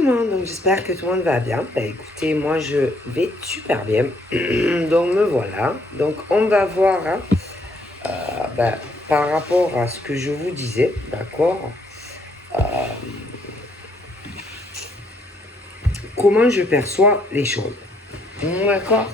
tout le monde, donc j'espère que tout le monde va bien. Bah écoutez, moi je vais super bien. Donc me voilà. Donc on va voir par rapport à ce que je vous disais, d'accord, comment je perçois les choses. D'accord.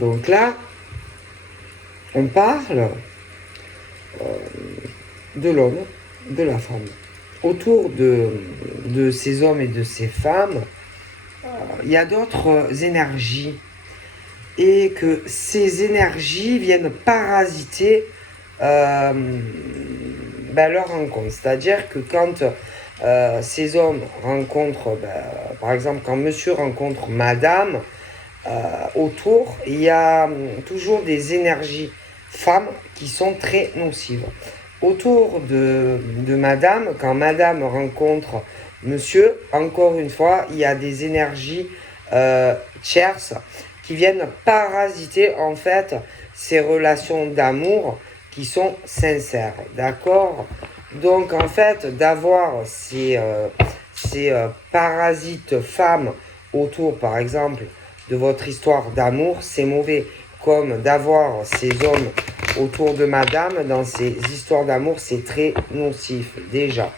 Donc là, on parle de l'homme, de la femme. Autour de ces hommes et de ces femmes, il y a d'autres énergies. Et que ces énergies viennent parasiter leur rencontre. C'est-à-dire que quand ces hommes rencontrent, par exemple, quand monsieur rencontre madame, autour, il y a toujours des énergies femmes qui sont très nocives. Autour de madame, quand madame rencontre monsieur, encore une fois, il y a des énergies tierces qui viennent parasiter en fait ces relations d'amour qui sont sincères, d'accord? Donc en fait, d'avoir ces parasites femmes autour, par exemple, de votre histoire d'amour, c'est mauvais. Comme d'avoir ces hommes autour de madame dans ces histoires d'amour, c'est très nocif déjà.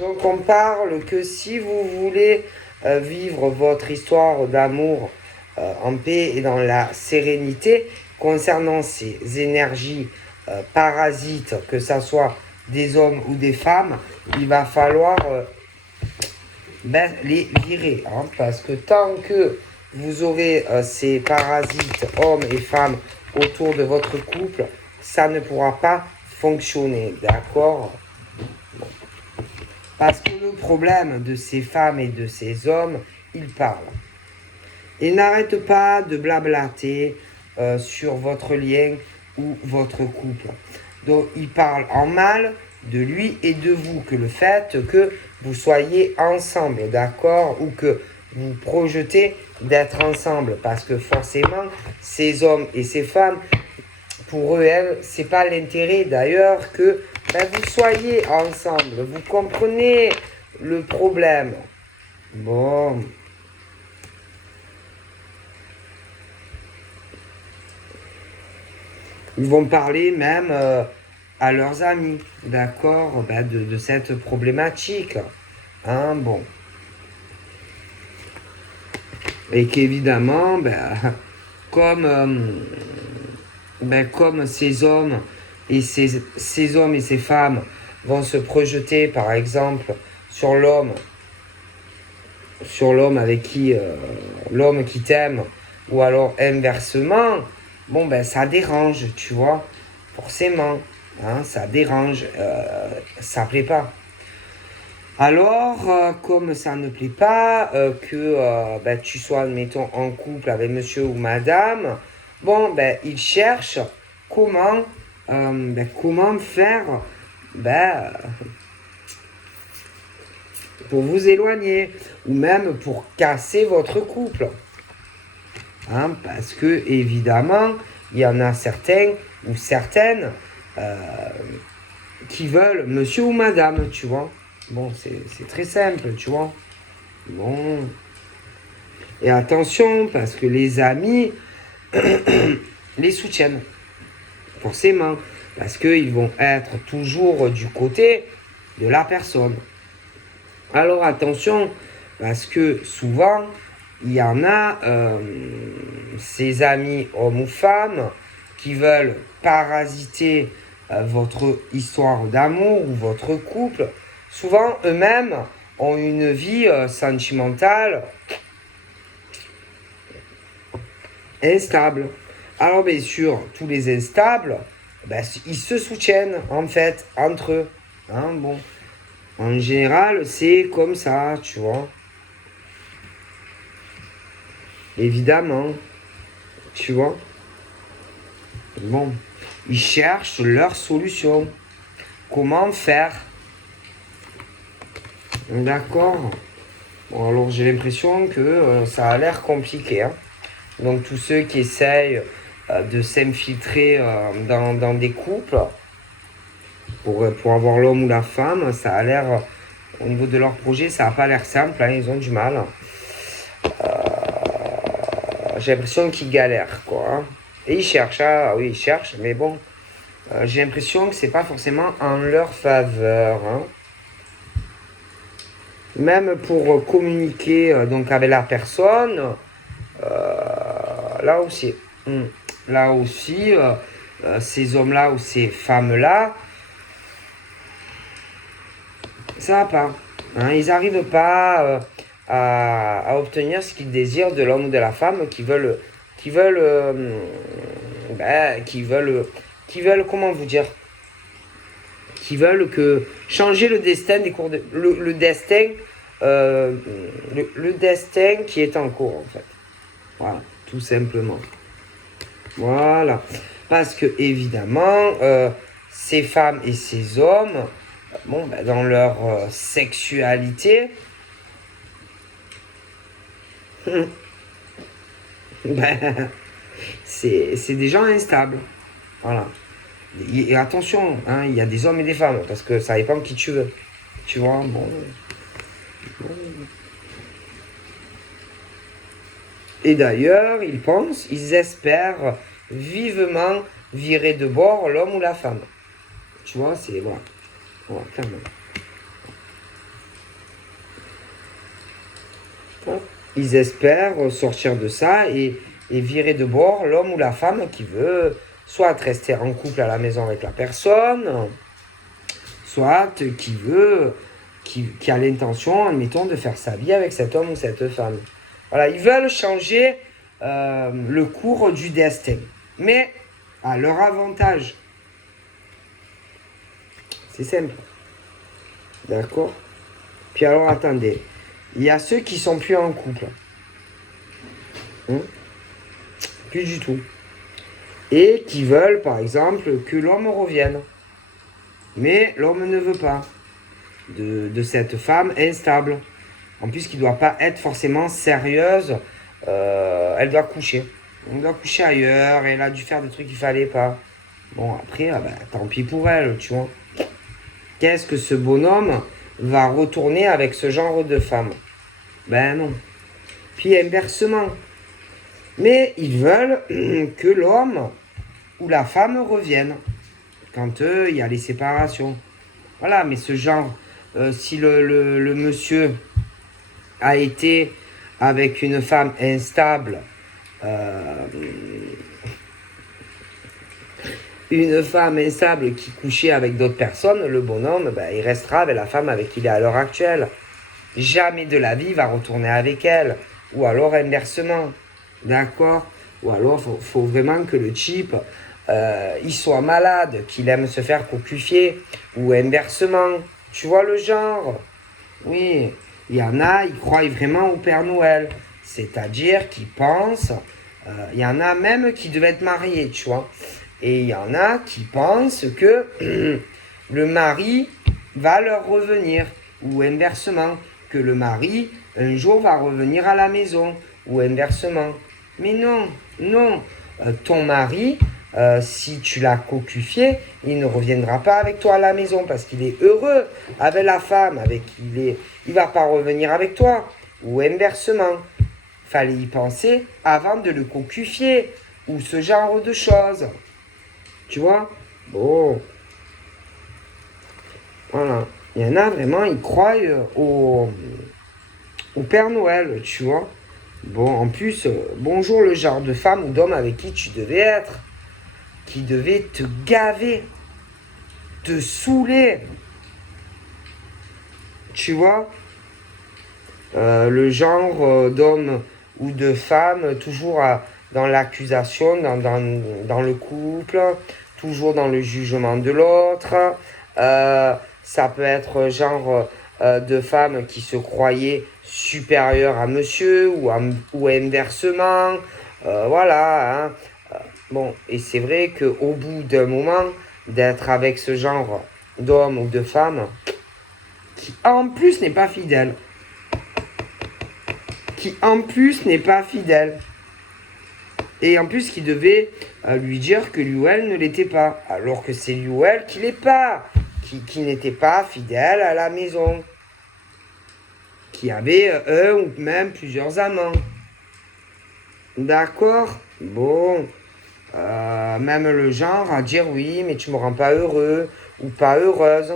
Donc on parle que si vous voulez vivre votre histoire d'amour en paix et dans la sérénité, concernant ces énergies parasites, que ce soit des hommes ou des femmes, il va falloir les virer. Hein, parce que tant que vous aurez ces parasites, hommes et femmes, autour de votre couple, ça ne pourra pas fonctionner. D'accord? Parce que le problème de ces femmes et de ces hommes, ils parlent. Et n'arrêtent pas de blablater sur votre lien ou votre couple. Donc, ils parlent en mal de lui et de vous, que le fait que vous soyez ensemble, d'accord, ou que vous projetez d'être ensemble, parce que forcément, ces hommes et ces femmes, pour eux, c'est pas l'intérêt d'ailleurs que vous soyez ensemble. Vous comprenez le problème. Bon. Ils vont parler même à leurs amis, d'accord, de cette problématique. Hein, bon. Et qu'évidemment, comme comme ces hommes et ces hommes et ces femmes vont se projeter, par exemple, sur l'homme avec qui l'homme qui t'aime, ou alors inversement, bon ça dérange, tu vois, forcément, hein, ça dérange, ça plaît pas. Alors, comme ça ne plaît pas, que tu sois, admettons, en couple avec monsieur ou madame, bon, il cherche comment, comment faire pour vous éloigner, ou même pour casser votre couple. Hein, parce que, évidemment, il y en a certains ou certaines qui veulent monsieur ou madame, tu vois. Bon, c'est très simple, tu vois. Bon. Et attention, parce que les amis les soutiennent. Forcément. Parce qu'ils vont être toujours du côté de la personne. Alors attention, parce que souvent, il y en a, ces amis hommes ou femmes, qui veulent parasiter votre histoire d'amour ou votre couple. Souvent, eux-mêmes ont une vie sentimentale instable. Alors bien sûr, tous les instables, ils se soutiennent en fait entre eux. Hein, bon. En général, c'est comme ça, tu vois. Évidemment, tu vois. Bon, ils cherchent leur solution. Comment faire? D'accord. Bon, alors j'ai l'impression que ça a l'air compliqué, hein. Donc tous ceux qui essayent de s'infiltrer dans des couples pour avoir l'homme ou la femme, ça a l'air, au niveau de leur projet, ça n'a pas l'air simple, hein, ils ont du mal. J'ai l'impression qu'ils galèrent, quoi, hein. Et ils cherchent, ah oui, ils cherchent, mais bon, j'ai l'impression que c'est pas forcément en leur faveur, hein. Même pour communiquer donc avec la personne, là aussi. Là aussi, ces hommes-là ou ces femmes-là, ça va pas. Hein, ils n'arrivent pas à obtenir ce qu'ils désirent de l'homme ou de la femme, qui veulent, qui veulent, comment vous dire, qui veulent que changer le destin des cours de, le destin, le destin qui est en cours en fait. Voilà, tout simplement. Voilà. Parce que, évidemment, ces femmes et ces hommes, bon, ben, dans leur sexualité, ben, c'est des gens instables. Voilà. Et attention, hein, il y a des hommes et des femmes, parce que ça dépend qui tu veux. Tu vois, bon. Et d'ailleurs, ils pensent, ils espèrent vivement virer de bord l'homme ou la femme. Tu vois, c'est... Voilà. Voilà, clairement. Ils espèrent sortir de ça et virer de bord l'homme ou la femme qui veut soit rester en couple à la maison avec la personne, soit qui a l'intention, admettons, de faire sa vie avec cet homme ou cette femme. Voilà, ils veulent changer le cours du destin, mais à leur avantage. C'est simple. D'accord? Puis alors, attendez. Il y a ceux qui sont plus en couple. Hein? Plus du tout. Et qui veulent, par exemple, que l'homme revienne. Mais l'homme ne veut pas de cette femme instable. En plus, qui ne doit pas être forcément sérieuse. Elle doit coucher. On doit coucher ailleurs. Elle a dû faire des trucs qu'il ne fallait pas. Bon, après, tant pis pour elle, tu vois. Qu'est-ce que ce bonhomme va retourner avec ce genre de femme? Ben non. Puis inversement. Mais ils veulent que l'homme ou la femme revienne quand il y a les séparations. Voilà, mais ce genre, si le monsieur a été avec une femme instable, une femme instable qui couchait avec d'autres personnes, le bonhomme, ben, il restera avec la femme avec qui il est à l'heure actuelle. Jamais de la vie il va retourner avec elle. Ou alors inversement. D'accord? Ou alors faut vraiment que le type, il soit malade, qu'il aime se faire cocufier. Ou inversement. Tu vois le genre? Oui. Il y en a, ils croient vraiment au Père Noël. C'est-à-dire qu'ils pensent... il y en a même qui devaient être mariés, tu vois. Et il y en a qui pensent que le mari va leur revenir. Ou inversement, que le mari, un jour, va revenir à la maison. Ou inversement. Mais non, non. Ton mari, si tu l'as cocufié, il ne reviendra pas avec toi à la maison parce qu'il est heureux avec la femme avec qui il est. Il ne va pas revenir avec toi. Ou inversement. Fallait y penser avant de le cocufier. Ou ce genre de choses. Tu vois? Bon. Voilà. Il y en a vraiment, ils croient au Père Noël, tu vois. Bon, en plus, bonjour le genre de femme ou d'homme avec qui tu devais être. Qui devait te gaver. Te saouler. Tu vois? Le genre d'homme ou de femme, toujours dans l'accusation, dans le couple, toujours dans le jugement de l'autre, Ça peut être genre de femmes qui se croyaient supérieures à monsieur ou inversement. Voilà. Hein. Bon, et c'est vrai qu'au bout d'un moment, d'être avec ce genre d'homme ou de femme, qui en plus n'est pas fidèle, qui en plus n'est pas fidèle, et en plus qui devait lui dire que lui ou elle ne l'était pas, alors que c'est lui ou elle qui l'est pas, qui n'était pas fidèle à la maison, qui avait un ou même plusieurs amants. D'accord? Bon. Même le genre à dire oui, mais tu me rends pas heureux ou pas heureuse,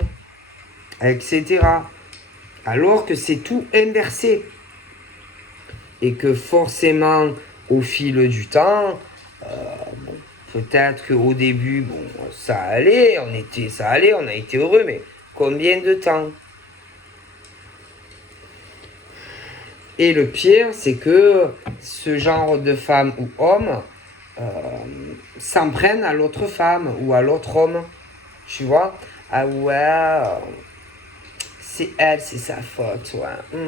etc. Alors que c'est tout inversé. Et que forcément, au fil du temps, bon, peut-être qu'au début, bon, ça allait, on a été heureux, mais combien de temps? Et le pire, c'est que ce genre de femme ou homme euh, s'en prennent à l'autre femme ou à l'autre homme. Tu vois? Ah ouais, c'est elle, c'est sa faute, ouais.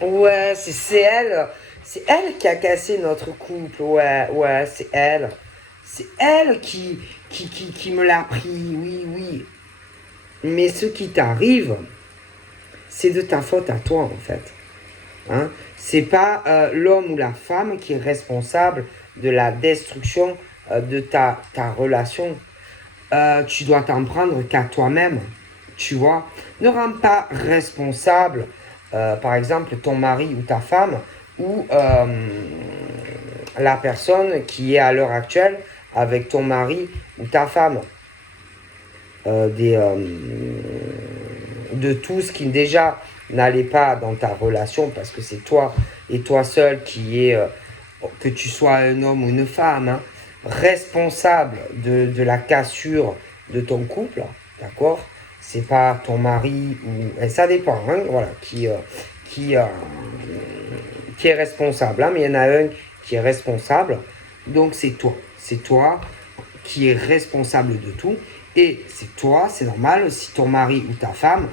Ouais, c'est elle qui a cassé notre couple, ouais, ouais, c'est elle. C'est elle qui me l'a pris, oui, oui. Mais ce qui t'arrive, c'est de ta faute à toi, en fait. Hein? C'est pas l'homme ou la femme qui est responsable de la destruction de ta relation. Tu dois t'en prendre qu'à toi-même. Tu vois, ne rends pas responsable, par exemple, ton mari ou ta femme ou la personne qui est à l'heure actuelle avec ton mari ou ta femme de tout ce qui déjà n'allait pas dans ta relation parce que c'est toi et toi seul qui est, que tu sois un homme ou une femme, hein, responsable de la cassure de ton couple, d'accord? C'est pas ton mari ou... ça dépend, hein, voilà, qui, euh, qui est responsable, hein, mais il y en a un qui est responsable, donc c'est toi. C'est toi qui est responsable de tout. Et c'est toi, c'est normal, si ton mari ou ta femme,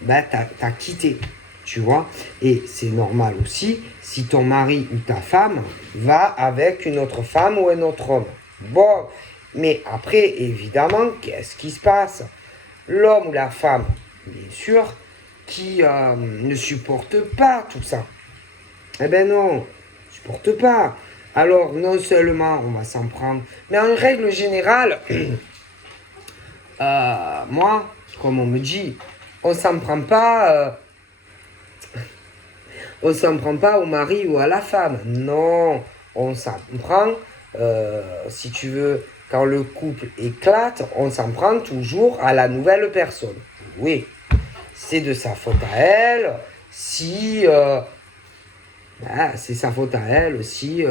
ben, t'as quitté, tu vois. Et c'est normal aussi si ton mari ou ta femme va avec une autre femme ou un autre homme. Bon, mais après, évidemment, qu'est-ce qui se passe? L'homme ou la femme, bien sûr, qui ne supporte pas tout ça. Eh ben non, supporte pas. Alors, non seulement on va s'en prendre, mais en règle générale, moi, comme on me dit, on s'en prend pas, on s'en prend pas au mari ou à la femme. Non, on s'en prend, si tu veux, quand le couple éclate, on s'en prend toujours à la nouvelle personne. Oui, c'est de sa faute à elle. Si c'est sa faute à elle aussi.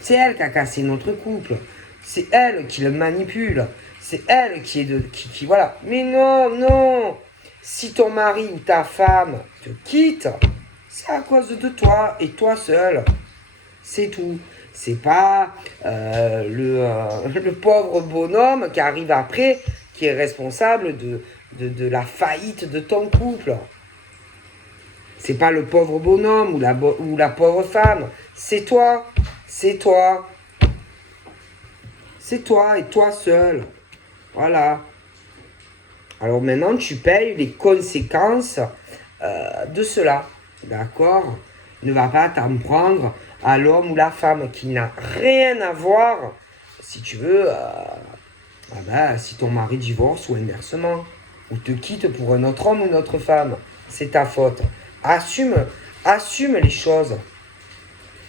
C'est elle qui a cassé notre couple. C'est elle qui le manipule. C'est elle qui est voilà. Mais non, non. Si ton mari ou ta femme te quitte, c'est à cause de toi et toi seul. C'est tout. C'est pas le pauvre bonhomme qui arrive après qui est responsable de la faillite de ton couple. C'est pas le pauvre bonhomme ou la pauvre femme. C'est toi. C'est toi. C'est toi et toi seul. Voilà. Alors maintenant, tu payes les conséquences de cela. D'accord? Ne va pas t'en prendre à l'homme ou la femme qui n'a rien à voir, si tu veux, si ton mari divorce ou inversement, ou te quitte pour un autre homme ou une autre femme. C'est ta faute. Assume les choses.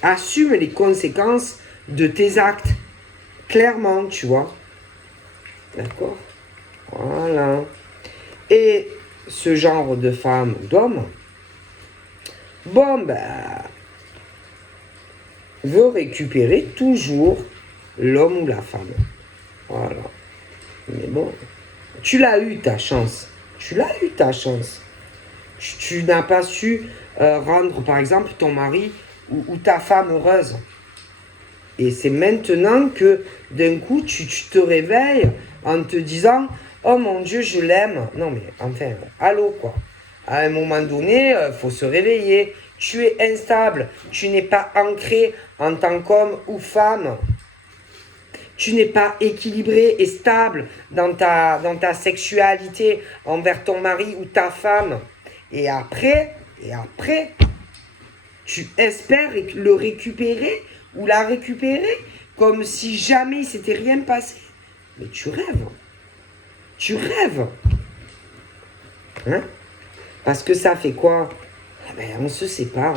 Assume les conséquences de tes actes. Clairement, tu vois. D'accord? Voilà. Et ce genre de femme ou d'homme, bon, veut récupérer toujours l'homme ou la femme. Voilà. Mais bon, tu l'as eu ta chance. Tu l'as eu ta chance. Tu n'as pas su rendre, par exemple, ton mari ou ta femme heureuse. Et c'est maintenant que d'un coup, tu te réveilles en te disant oh mon Dieu, je l'aime. Non, mais enfin, allô, quoi. À un moment donné, faut se réveiller. Tu es instable. Tu n'es pas ancré en tant qu'homme ou femme. Tu n'es pas équilibré et stable dans ta sexualité envers ton mari ou ta femme. Et après, tu espères le récupérer ou la récupérer comme si jamais il s'était rien passé. Mais tu rêves. Tu rêves. Hein? Parce que ça fait quoi? Ah ben, on se sépare.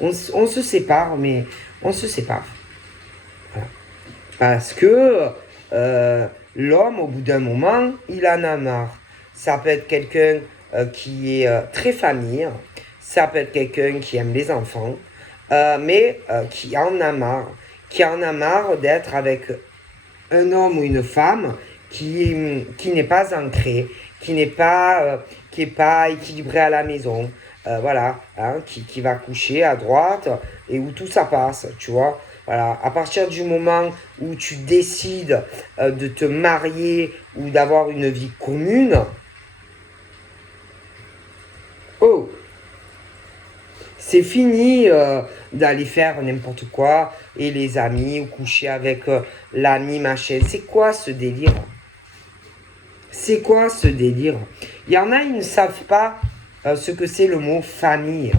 On se sépare, mais on se sépare. Voilà. Parce que l'homme, au bout d'un moment, il en a marre. Ça peut être quelqu'un qui est très famille. Ça peut être quelqu'un qui aime les enfants. Mais qui en a marre. Qui en a marre d'être avec un homme ou une femme qui n'est pas ancré, qui n'est pas, équilibré à la maison, voilà, hein, qui va coucher à droite et où tout ça passe, tu vois. Voilà, à partir du moment où tu décides de te marier ou d'avoir une vie commune, oh, c'est fini d'aller faire n'importe quoi et les amis ou coucher avec l'ami machin. C'est quoi ce délire? C'est quoi ce délire? Il y en a, ils ne savent pas ce que c'est le mot famille.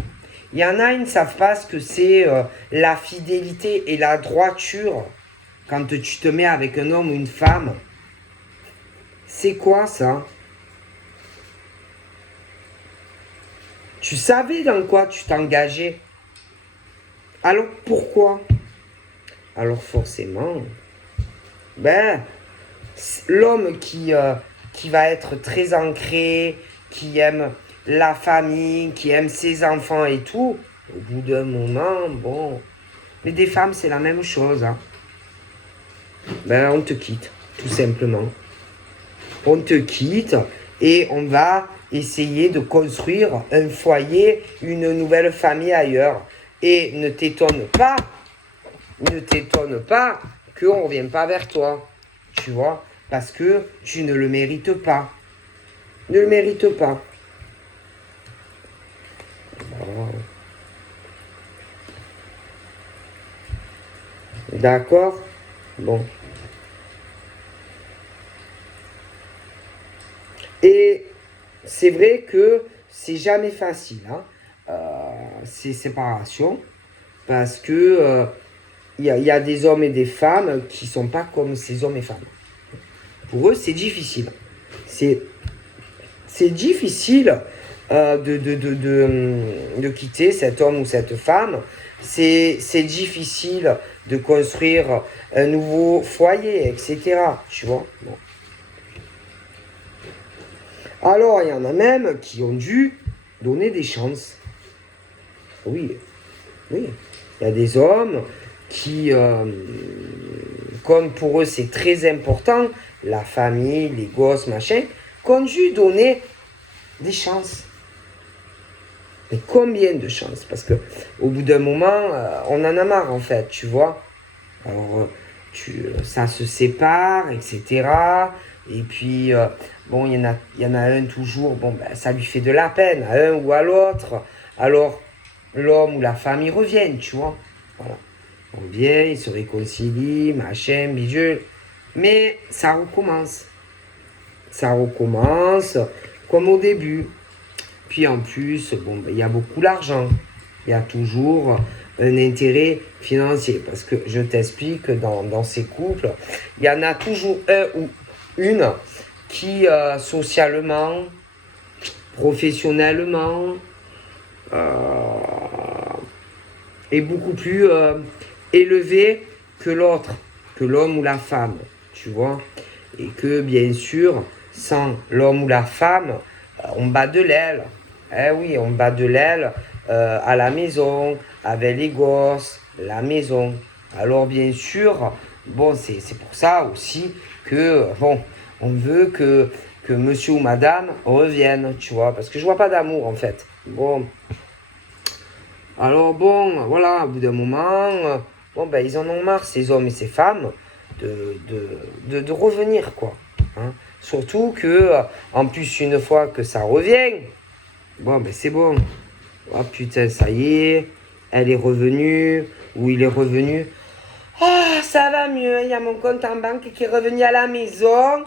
Il y en a, ils ne savent pas ce que c'est la fidélité et la droiture quand tu te mets avec un homme ou une femme. C'est quoi ça? Tu savais dans quoi tu t'engageais. Alors pourquoi? Alors forcément, ben, l'homme qui va être très ancré, qui aime la famille, qui aime ses enfants et tout, au bout d'un moment, bon. Mais des femmes, c'est la même chose. Hein. Ben, on te quitte, tout simplement. On te quitte et on va essayer de construire un foyer, une nouvelle famille ailleurs. Et ne t'étonne pas qu'on ne revienne pas vers toi. Tu vois, parce que tu ne le mérites pas. Ne le mérites pas. D'accord? Bon. Et c'est vrai que c'est jamais facile, hein, ces séparations, parce que y a des hommes et des femmes qui ne sont pas comme ces hommes et femmes. Pour eux, c'est difficile. C'est difficile de quitter cet homme ou cette femme. C'est difficile de construire un nouveau foyer, etc. Tu vois? Bon. Alors, il y en a même qui ont dû donner des chances. Oui, oui. Il y a des hommes qui, comme pour eux c'est très important, la famille, les gosses, machin, qui ont dû donner des chances. Mais combien de chances? Parce que au bout d'un moment, on en a marre en fait, tu vois. Alors, ça se sépare, etc. Et puis, bon, il y en a un toujours, bon, ben, ça lui fait de la peine, à un ou à l'autre. Alors, l'homme ou la femme, ils reviennent, tu vois. Voilà. On revient, ils se réconcilient, machin, bidule. Mais ça recommence. Ça recommence comme au début. Puis en plus, bon, ben, y a beaucoup d'argent. Il y a toujours un intérêt financier. Parce que je t'explique que dans ces couples, il y en a toujours un ou une qui, socialement, professionnellement, est beaucoup plus élevé que l'autre, que l'homme ou la femme, tu vois. Et que, bien sûr, sans l'homme ou la femme, on bat de l'aile. Eh oui, on bat de l'aile à la maison, avec les gosses, la maison. Alors, bien sûr, bon, c'est pour ça aussi que, bon, on veut que monsieur ou madame reviennent, tu vois. Parce que je vois pas d'amour, en fait. Bon. Alors, bon, voilà, au bout d'un moment, bon, ben, ils en ont marre, ces hommes et ces femmes, de revenir, quoi. Hein. Surtout que, en plus, une fois que ça revient, bon, ben c'est bon. Oh putain, ça y est, elle est revenue, ou il est revenu. Ah, ça va mieux, il y a mon compte en banque qui est revenu à la maison.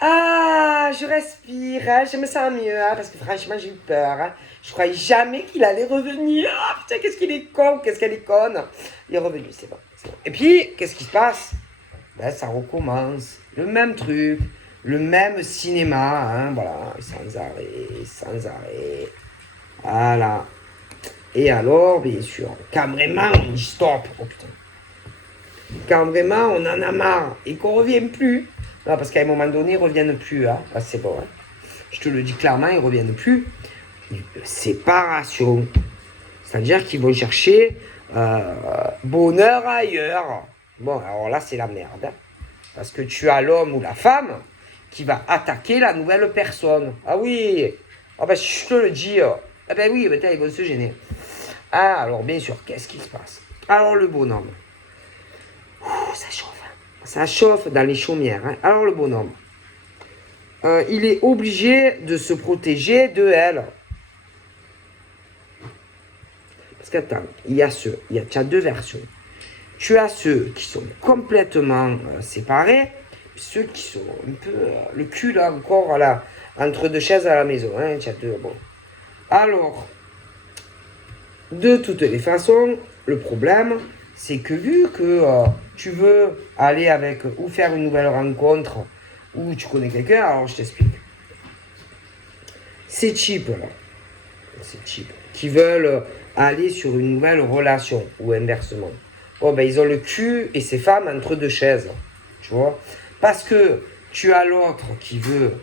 Ah, je respire, hein, je me sens mieux, hein, parce que franchement, j'ai eu peur. Hein. Je croyais jamais qu'il allait revenir. Ah, putain, qu'est-ce qu'il est con, qu'est-ce qu'elle est conne. Il est revenu, c'est bon, c'est bon. Et puis, qu'est-ce qui se passe? Ben, ça recommence. Le même truc, le même cinéma, hein, voilà, sans arrêt, sans arrêt. Voilà. Et alors, bien sûr, quand vraiment on dit stop, oh putain. Quand vraiment on en a marre et qu'on ne revient plus. Non, parce qu'à un moment donné, ils ne reviennent plus. Hein. Ah, c'est bon. Hein. Je te le dis clairement, ils ne reviennent plus. Séparation. C'est-à-dire qu'ils vont chercher bonheur ailleurs. Bon, alors là, c'est la merde. Hein. Parce que tu as l'homme ou la femme qui va attaquer la nouvelle personne. Ah oui. Ah ben, je te le dis. Ah ben oui, ils vont se gêner. Ah, alors bien sûr, qu'est-ce qui se passe? Alors le bonhomme. Ouh, ça chauffe. Ça chauffe dans les chaumières. Hein. Alors le bonhomme. Il est obligé de se protéger de elle. Parce qu'attends, tu as deux versions. Tu as ceux qui sont complètement séparés, ceux qui sont un peu le cul là encore là, entre deux chaises à la maison. Hein, tu as deux, bon. Alors, de toutes les façons, le problème, c'est que vu que tu veux aller avec ou faire une nouvelle rencontre ou tu connais quelqu'un, alors je t'explique. Ces types-là, qui veulent aller sur une nouvelle relation ou inversement, oh, ben, ils ont le cul et ces femmes entre deux chaises, tu vois. Parce que tu as l'autre qui veut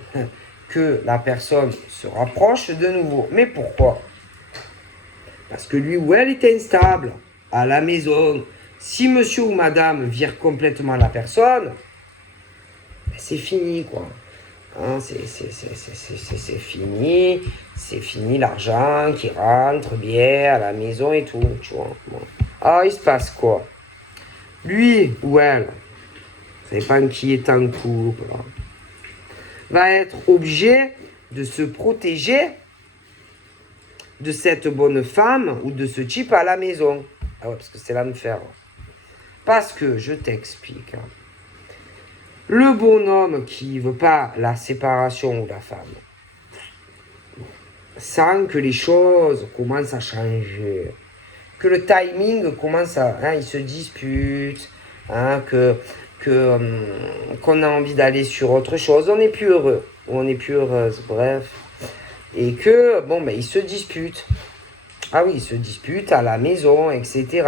que la personne se rapproche de nouveau. Mais pourquoi? Parce que lui ou elle est instable à la maison. Si monsieur ou madame vire complètement la personne, ben c'est fini, quoi. Hein, c'est fini. C'est fini l'argent qui rentre bien à la maison et tout, tu vois. Bon. Alors, il se passe quoi? Lui ou elle, ça dépend qui est en couple, va être obligé de se protéger de cette bonne femme ou de ce type à la maison. Ah ouais, parce que c'est l'enfer. Parce que, je t'explique, hein, le bonhomme qui ne veut pas la séparation ou la femme sent que les choses commencent à changer, que le timing commence à... Hein, ils se disputent, hein, qu'on a envie d'aller sur autre chose, on n'est plus heureux, ou on n'est plus heureuse, bref. Et que, bon, ben, ils se disputent. Ah oui, ils se disputent à la maison, etc.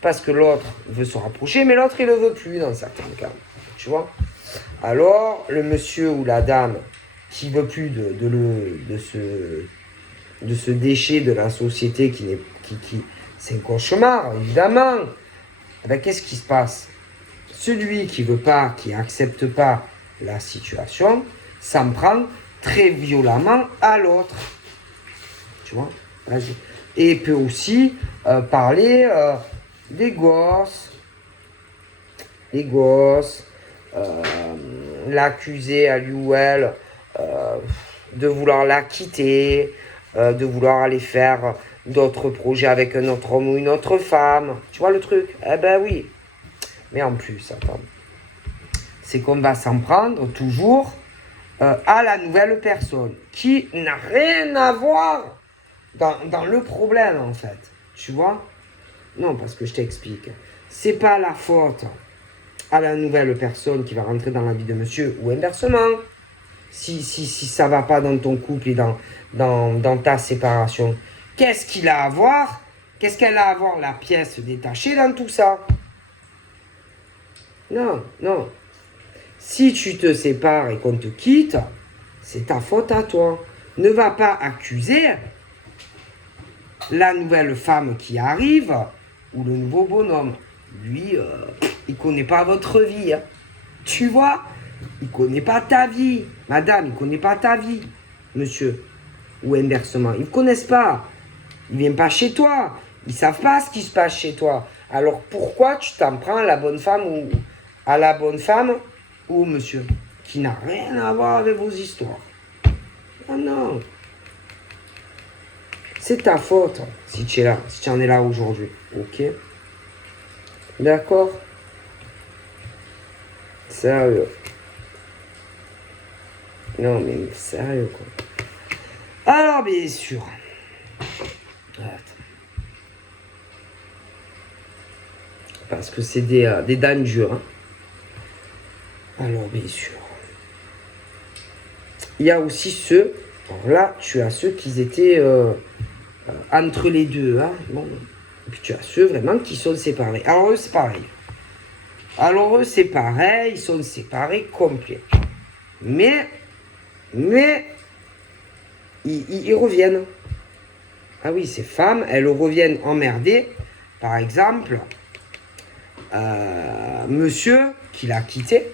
Parce que l'autre veut se rapprocher, mais l'autre, il ne le veut plus dans certains cas. Tu vois? Alors, le monsieur ou la dame qui ne veut plus de ce déchet de la société qui c'est un cauchemar, évidemment. Eh ben, qu'est-ce qui se passe? Celui qui veut pas, qui accepte pas la situation, s'en prend très violemment à l'autre. Tu vois? Vas-y. Et peut aussi parler des gosses. Les gosses, l'accuser à lui ou elle de vouloir la quitter, de vouloir aller faire d'autres projets avec un autre homme ou une autre femme. Tu vois le truc? Eh ben oui. Mais en plus, attends, c'est qu'on va s'en prendre toujours à la nouvelle personne qui n'a rien à voir dans le problème, en fait. Tu vois? Non, parce que je t'explique. C'est pas la faute à la nouvelle personne qui va rentrer dans la vie de monsieur ou inversement. Si ça va pas dans ton couple et dans ta séparation, qu'est-ce qu'il a à voir? Qu'est-ce qu'elle a à voir, la pièce détachée dans tout ça? Non, non. Si tu te sépares et qu'on te quitte, c'est ta faute à toi. Ne va pas accuser la nouvelle femme qui arrive ou le nouveau bonhomme. Lui, il connaît pas votre vie. Hein. Tu vois? Il connaît pas ta vie. Madame, il connaît pas ta vie. Monsieur. Ou inversement. Ils ne connaissent pas. Ils viennent pas chez toi. Ils savent pas ce qui se passe chez toi. Alors pourquoi tu t'en prends à la bonne femme ou au monsieur? qui n'a rien à voir avec vos histoires. Ah non. C'est ta faute si tu es là, si tu en es là aujourd'hui. Ok? D'accord? Sérieux. Non, mais sérieux, quoi. Alors, bien sûr. Attends. Parce que c'est des dents dures. Hein. Alors, bien sûr. Il y a aussi ceux. Alors là, tu as ceux qui étaient entre les deux. Hein. Bon. Et puis tu as ceux vraiment qui sont séparés. Alors eux, c'est pareil. Ils sont séparés complets. Mais ils reviennent. Ah oui, ces femmes, elles reviennent emmerdées. Par exemple, monsieur qui l'a quitté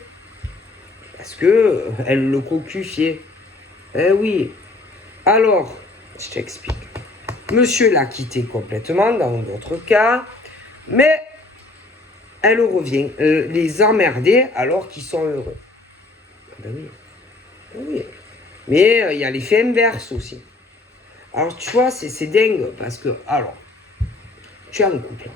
parce que elle le cocufiait. Eh oui. Alors, je t'explique. Monsieur l'a quitté complètement dans d'autres cas, mais elle revient les emmerder alors qu'ils sont heureux. Ben oui. Ben oui. Mais il y a l'effet inverse aussi. Alors tu vois, c'est dingue parce que, alors, tu es en couple.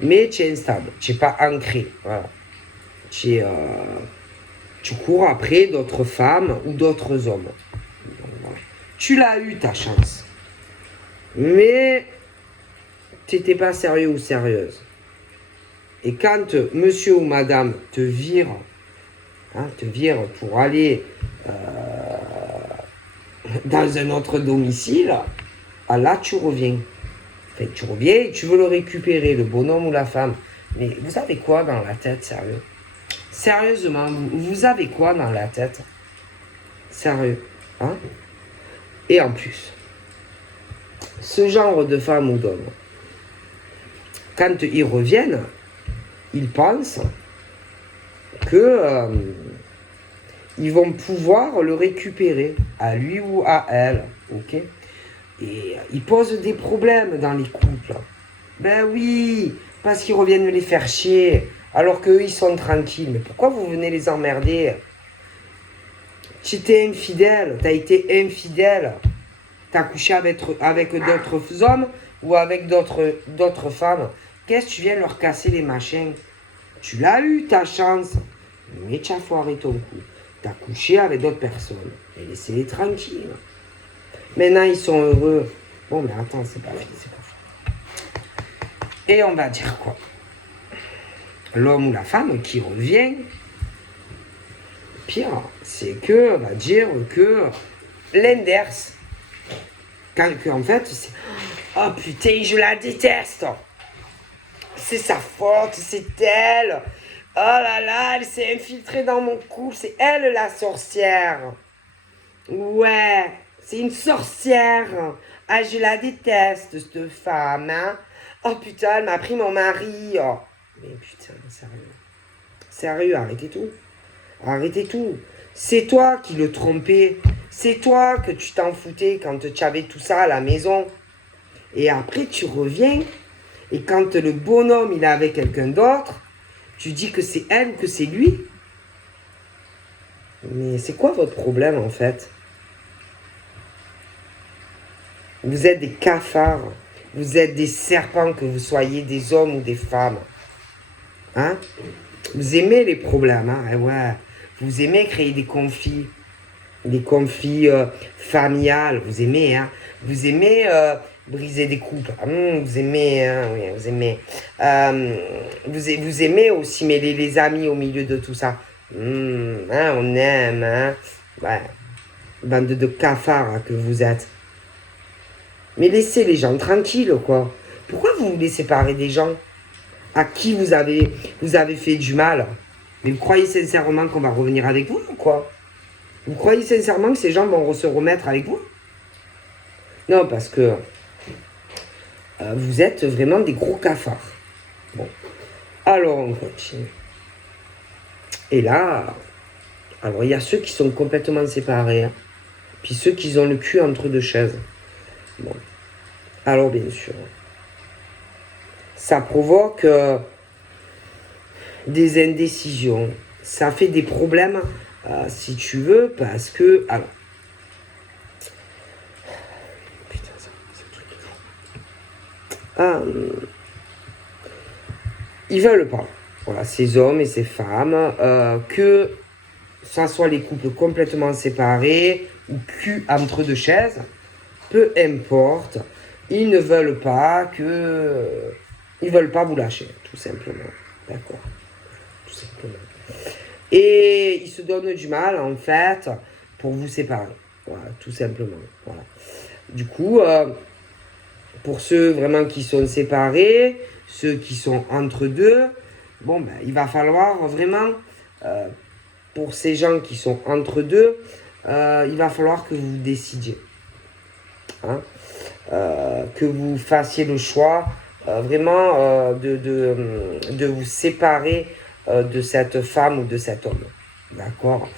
Mais tu es instable, tu n'es pas ancré. Voilà. Tu cours après d'autres femmes ou d'autres hommes. Donc, voilà. Tu l'as eu ta chance. Mais tu n'étais pas sérieux ou sérieuse. Et quand monsieur ou madame te vire pour aller dans un autre domicile, ah là tu reviens. Enfin, tu reviens et tu veux le récupérer, le bonhomme ou la femme. Mais vous avez quoi dans la tête, sérieux? Sérieusement, vous avez quoi dans la tête? Sérieux, hein? Et en plus, ce genre de femme ou d'homme, quand ils reviennent, ils pensent que ils vont pouvoir le récupérer, à lui ou à elle, ok? Et ils posent des problèmes dans les couples. Ben oui, parce qu'ils reviennent les faire chier, alors qu'eux, ils sont tranquilles. Mais pourquoi vous venez les emmerder? Tu étais infidèle, t'as été infidèle. T'as couché avec d'autres hommes ou avec d'autres femmes. Qu'est-ce que tu viens leur casser les machins? Tu l'as eu, ta chance. Mais tu as foiré ton coup. T'as couché avec d'autres personnes. Et laissez-les tranquilles. Maintenant, ils sont heureux. Bon, mais attends, c'est pas fini, c'est pas fini. Et on va dire quoi? L'homme ou la femme qui revient, pire, c'est que, on va dire que l'inverse. En fait, c'est... Oh putain, je la déteste. C'est sa faute, c'est elle. Oh là là, elle s'est infiltrée dans mon couple. C'est elle la sorcière. Ouais, c'est une sorcière. Ah, je la déteste, cette femme. Hein. Oh putain, elle m'a pris mon mari. Oh. Mais putain, sérieux. Sérieux, arrêtez tout. Arrêtez tout. C'est toi qui le trompais. C'est toi que tu t'en foutais quand tu avais tout ça à la maison. Et après, tu reviens. Et quand le bonhomme, il est avec quelqu'un d'autre, tu dis que c'est elle ou que c'est lui. Mais c'est quoi votre problème, en fait? Vous êtes des cafards. Vous êtes des serpents, que vous soyez des hommes ou des femmes. Hein? Vous aimez les problèmes, hein? Et ouais. Vous aimez créer des conflits. Des conflits familiales. Vous aimez, hein? Vous aimez briser des couples. Vous aimez, hein? Oui, vous aimez. Vous aimez aussi mêler les amis au milieu de tout ça. Hein, on aime, hein? Ouais. Bande de cafards hein, que vous êtes. Mais laissez les gens tranquilles, quoi. Pourquoi vous voulez séparer des gens à qui vous avez fait du mal? Mais vous croyez sincèrement qu'on va revenir avec vous ou quoi? Vous croyez sincèrement que ces gens vont se remettre avec vous? Non, parce que vous êtes vraiment des gros cafards. Bon. Alors, on continue. Et là, alors il y a ceux qui sont complètement séparés. Hein, puis ceux qui ont le cul entre deux chaises. Bon. Alors, bien sûr, ça provoque des indécisions. Ça fait des problèmes, si tu veux, parce que... Alors, putain, c'est un truc de fou. Ils veulent pas, voilà, ces hommes et ces femmes, que ça soit les couples complètement séparés ou cul entre deux chaises, peu importe, ils ne veulent pas que... Ils veulent pas vous lâcher, tout simplement. D'accord. Tout simplement. Et ils se donnent du mal, en fait, pour vous séparer. Voilà, tout simplement. Voilà. Du coup, pour ceux vraiment qui sont séparés, ceux qui sont entre deux, bon, ben, il va falloir vraiment, pour ces gens qui sont entre deux, il va falloir que vous décidiez. Hein, que vous fassiez le choix vraiment de vous séparer de cette femme ou de cet homme. D'accord?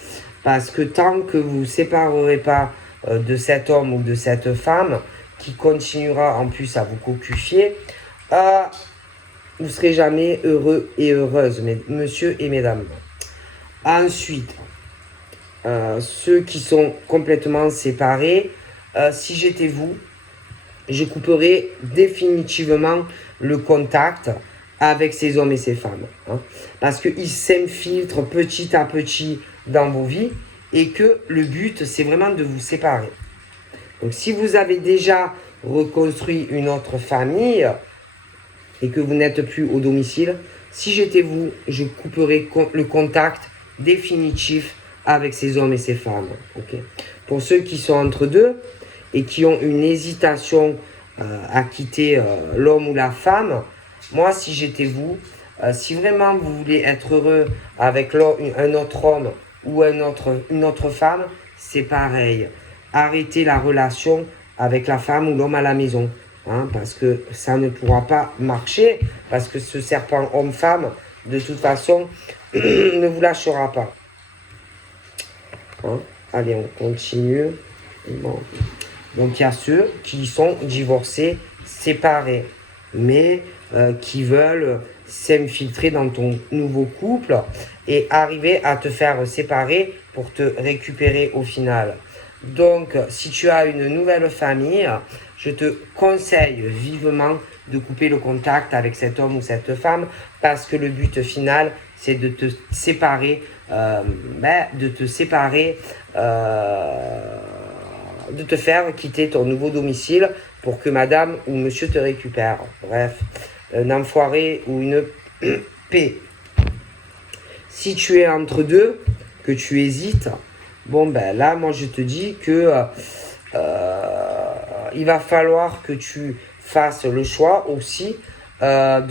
Parce que tant que vous ne vous séparerez pas de cet homme ou de cette femme, qui continuera en plus à vous cocufier, vous ne serez jamais heureux et heureuse, monsieur et mesdames. Ensuite, ceux qui sont complètement séparés, si j'étais vous, je couperai définitivement le contact avec ces hommes et ces femmes. Hein, parce qu'ils s'infiltrent petit à petit dans vos vies et que le but, c'est vraiment de vous séparer. Donc si vous avez déjà reconstruit une autre famille et que vous n'êtes plus au domicile, si j'étais vous, je couperais le contact définitif avec ces hommes et ces femmes. Okay. Pour ceux qui sont entre deux et qui ont une hésitation à quitter l'homme ou la femme, moi, si j'étais vous, si vraiment vous voulez être heureux avec un autre homme ou une autre femme, c'est pareil. Arrêtez la relation avec la femme ou l'homme à la maison. Hein, parce que ça ne pourra pas marcher, parce que ce serpent homme-femme, de toute façon, ne vous lâchera pas. Hein, allez, on continue. Bon. Donc il y a ceux qui sont divorcés, séparés, mais qui veulent s'infiltrer dans ton nouveau couple et arriver à te faire séparer pour te récupérer au final. Donc si tu as une nouvelle famille, je te conseille vivement de couper le contact avec cet homme ou cette femme parce que le but final, c'est de te séparer, de te faire quitter ton nouveau domicile pour que madame ou monsieur te récupère. Bref, un enfoiré ou une paix. Si tu es entre deux, que tu hésites, bon ben là, moi je te dis que il va falloir que tu fasses le choix aussi, de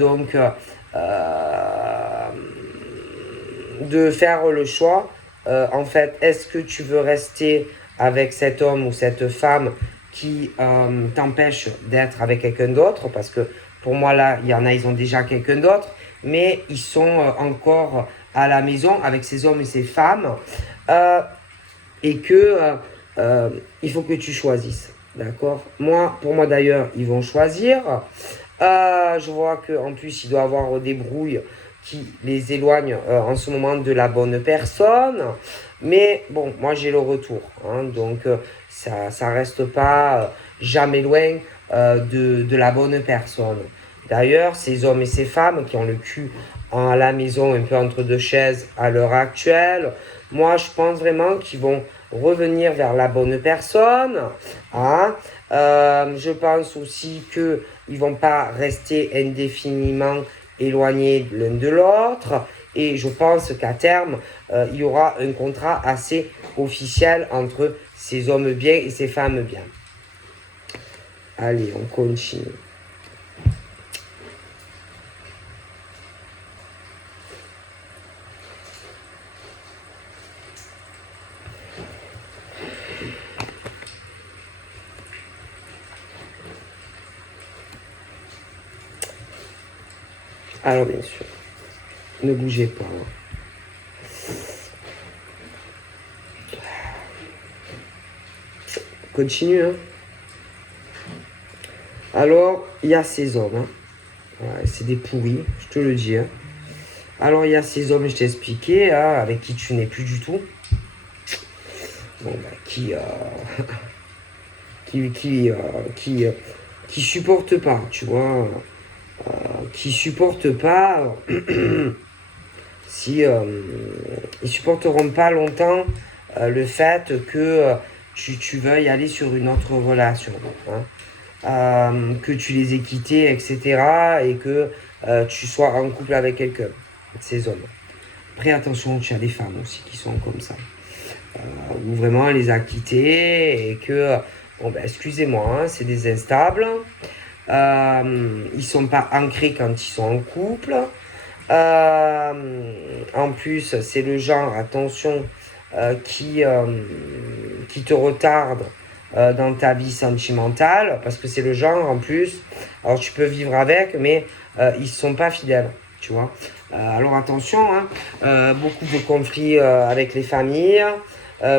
faire le choix. En fait, est-ce que tu veux rester avec cet homme ou cette femme qui t'empêche d'être avec quelqu'un d'autre? Parce que pour moi, là, il y en a, ils ont déjà quelqu'un d'autre, mais ils sont encore à la maison avec ces hommes et ces femmes. Et que il faut que tu choisisses. D'accord? Pour moi d'ailleurs, ils vont choisir. Je vois qu'en plus, il doit y avoir des brouilles qui les éloignent en ce moment de la bonne personne. Mais bon, moi j'ai le retour. Hein, donc ça reste pas jamais loin de la bonne personne. D'ailleurs, ces hommes et ces femmes qui ont le cul à la maison un peu entre deux chaises à l'heure actuelle, moi je pense vraiment qu'ils vont revenir vers la bonne personne. Hein. Je pense aussi qu'ils ne vont pas rester indéfiniment éloignés l'un de l'autre. Et je pense qu'à terme, il y aura un contrat assez officiel entre ces hommes bien et ces femmes bien. Allez, on continue. Alors bien sûr, ne bougez pas. Continue. Hein. Alors, il y a ces hommes. Hein. Ouais, c'est des pourris, je te le dis. Hein. Alors, il y a ces hommes, je t'ai expliqué, hein, avec qui tu n'es plus du tout. Bon, bah, qui, qui, euh, qui supportent pas, tu vois. Qui supportent pas... si ils supporteront pas longtemps le fait que tu veuilles aller sur une autre relation, hein. Que tu les aies quittés, etc. Et que tu sois en couple avec quelqu'un, ces hommes. Après, attention, tu as des femmes aussi qui sont comme ça. Où vraiment elle les a quittés et que, bon ben excusez-moi, hein, c'est des instables. Ils sont pas ancrés quand ils sont en couple. En plus, c'est le genre, attention, qui te retarde dans ta vie sentimentale, parce que c'est le genre, en plus, alors tu peux vivre avec, mais ils ne sont pas fidèles, tu vois. Alors attention, hein, beaucoup de conflits avec les familles,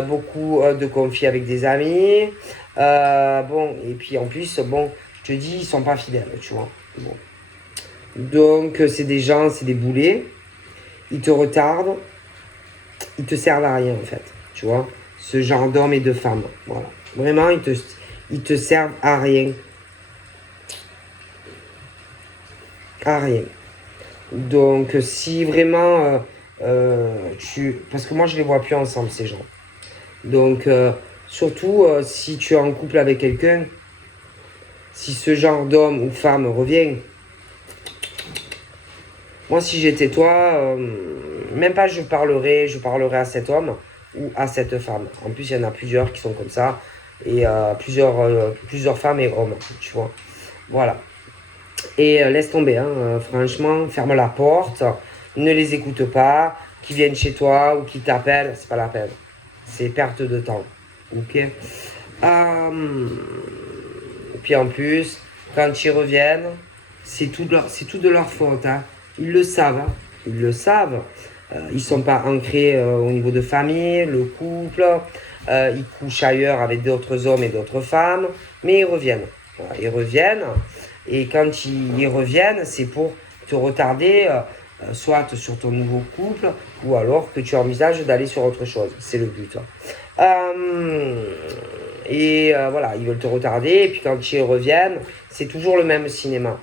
beaucoup de conflits avec des amis, bon, et puis en plus, bon, je te dis, ils sont pas fidèles, tu vois. Bon. Donc, c'est des gens, c'est des boulets. Ils te retardent. Ils te servent à rien, en fait. Tu vois. Ce genre d'hommes et de femmes. Voilà. Vraiment, ils te servent à rien. À rien. Donc, si vraiment parce que moi, je les vois plus ensemble, ces gens. Donc, surtout, si tu es en couple avec quelqu'un, si ce genre d'homme ou femme revient, moi, si j'étais toi, même pas je parlerais à cet homme ou à cette femme. En plus, il y en a plusieurs qui sont comme ça. Et plusieurs femmes et hommes, tu vois. Voilà. Et laisse tomber, hein, franchement, ferme la porte. Ne les écoute pas. Qui viennent chez toi ou qui t'appellent, c'est pas la peine. C'est perte de temps. Ok. Puis en plus, quand ils reviennent, c'est tout de leur faute, hein. Ils le savent, hein. Ils le savent. Ils sont pas ancrés au niveau de famille, le couple. Ils couchent ailleurs avec d'autres hommes et d'autres femmes, mais ils reviennent. Voilà, ils reviennent. Et quand ils reviennent, c'est pour te retarder, soit sur ton nouveau couple, ou alors que tu envisages d'aller sur autre chose. C'est le but, hein. Voilà, ils veulent te retarder. Et puis quand ils reviennent, c'est toujours le même cinéma.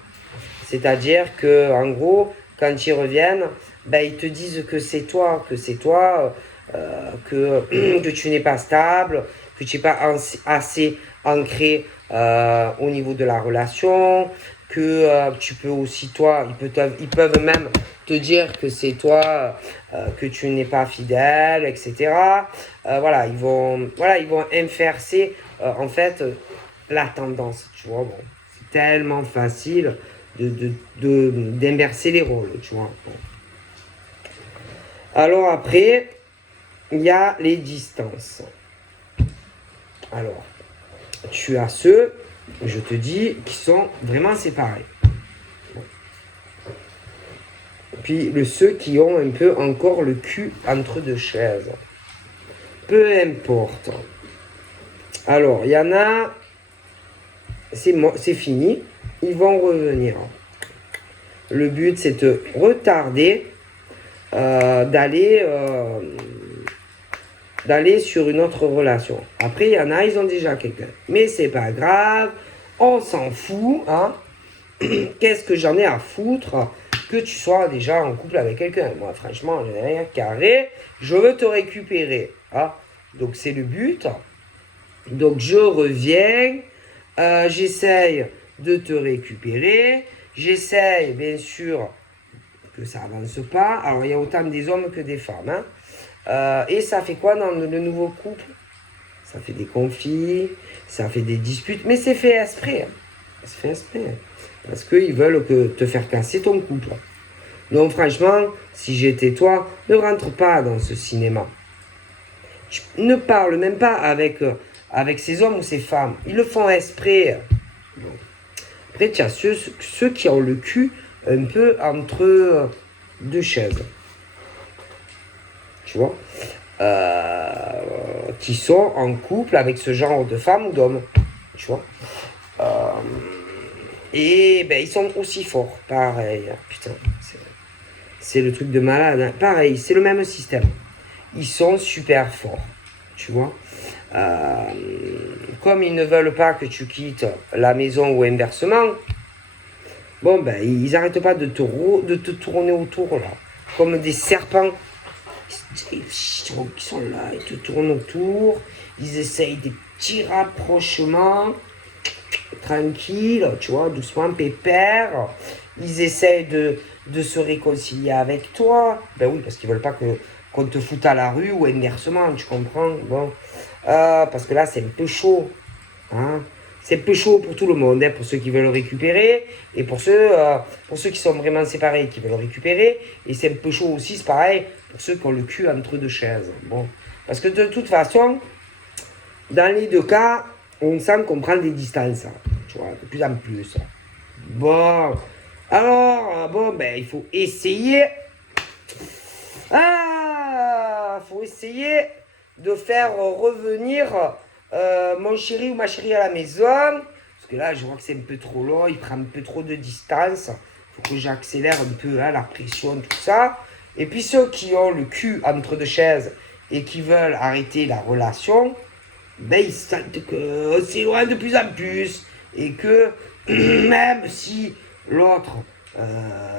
C'est-à-dire que, en gros, quand ils reviennent, ben, ils te disent que c'est toi, que tu n'es pas stable, que tu n'es pas assez ancré au niveau de la relation, que tu peux aussi, toi, ils peuvent même te dire que c'est toi, que tu n'es pas fidèle, etc. Voilà, ils vont inverser, en fait, la tendance, tu vois. Bon, c'est tellement facile d'inverser les rôles, tu vois. Bon. Alors après, il y a les distances. Alors, tu as ceux, je te dis, qui sont vraiment séparés. Bon. Puis ceux qui ont un peu encore le cul entre deux chaises. Peu importe. Alors, il y en a, c'est fini, ils vont revenir. Le but, c'est de retarder d'aller sur une autre relation. Après, il y en a, ils ont déjà quelqu'un. Mais c'est pas grave, on s'en fout, hein. Qu'est-ce que j'en ai à foutre que tu sois déjà en couple avec quelqu'un? Moi, franchement, je n'ai rien carré. Je veux te récupérer, hein. Donc, c'est le but. Donc, je reviens. J'essaye de te récupérer. J'essaye, bien sûr, que ça avance pas. Alors, il y a autant des hommes que des femmes, hein. Et ça fait quoi dans le nouveau couple? Ça fait des conflits, ça fait des disputes, mais c'est fait exprès, hein. C'est fait exprès, hein. Parce qu'ils veulent te faire casser ton couple. Donc, franchement, si j'étais toi, ne rentre pas dans ce cinéma. Tu ne parle même pas avec ces hommes ou ces femmes. Ils le font exprès. Bon. Après, tu as ceux qui ont le cul un peu entre deux chaises. Tu vois, qui sont en couple avec ce genre de femmes ou d'hommes. Tu vois. Et ben, ils sont aussi forts. Pareil. Putain, c'est le truc de malade. Hein. Pareil, c'est le même système. Ils sont super forts, tu vois. Comme ils ne veulent pas que tu quittes la maison ou inversement, bon, ben, ils n'arrêtent pas de te tourner autour, là. Comme des serpents. Ils sont là, ils te tournent autour. Ils essayent des petits rapprochements. Tranquille, tu vois, doucement, pépère. Ils essayent de se réconcilier avec toi. Ben oui, parce qu'ils veulent pas qu'on te foute à la rue ou inversement, tu comprends. Bon, parce que là, c'est un peu chaud. Hein. C'est un peu chaud pour tout le monde, hein, pour ceux qui veulent le récupérer et pour ceux qui sont vraiment séparés et qui veulent le récupérer. Et c'est un peu chaud aussi, c'est pareil, pour ceux qui ont le cul entre deux chaises. Bon. Parce que de toute façon, dans les deux cas, on sent qu'on prend des distances, tu vois, de plus en plus. Bon, alors, bon, ben, il faut essayer. Faut essayer de faire revenir mon chéri ou ma chérie à la maison. Parce que là, je vois que c'est un peu trop long, il prend un peu trop de distance. Il faut que j'accélère un peu hein, la pression, tout ça. Et puis ceux qui ont le cul entre deux chaises et qui veulent arrêter la relation, ben ils sentent qu'on s'éloigne de plus en plus. Et que même si l'autre,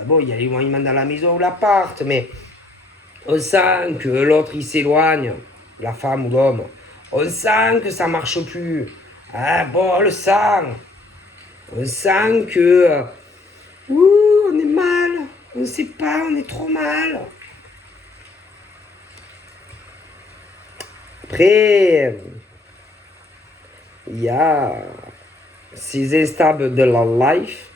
bon, il y a l'éloignement dans la maison ou l'appart, mais on sent que l'autre il s'éloigne, la femme ou l'homme. On sent que ça marche plus. Ah bon, on le sent. On sent que on est mal. On ne sait pas, on est trop mal. Après, il y a ces instables de la life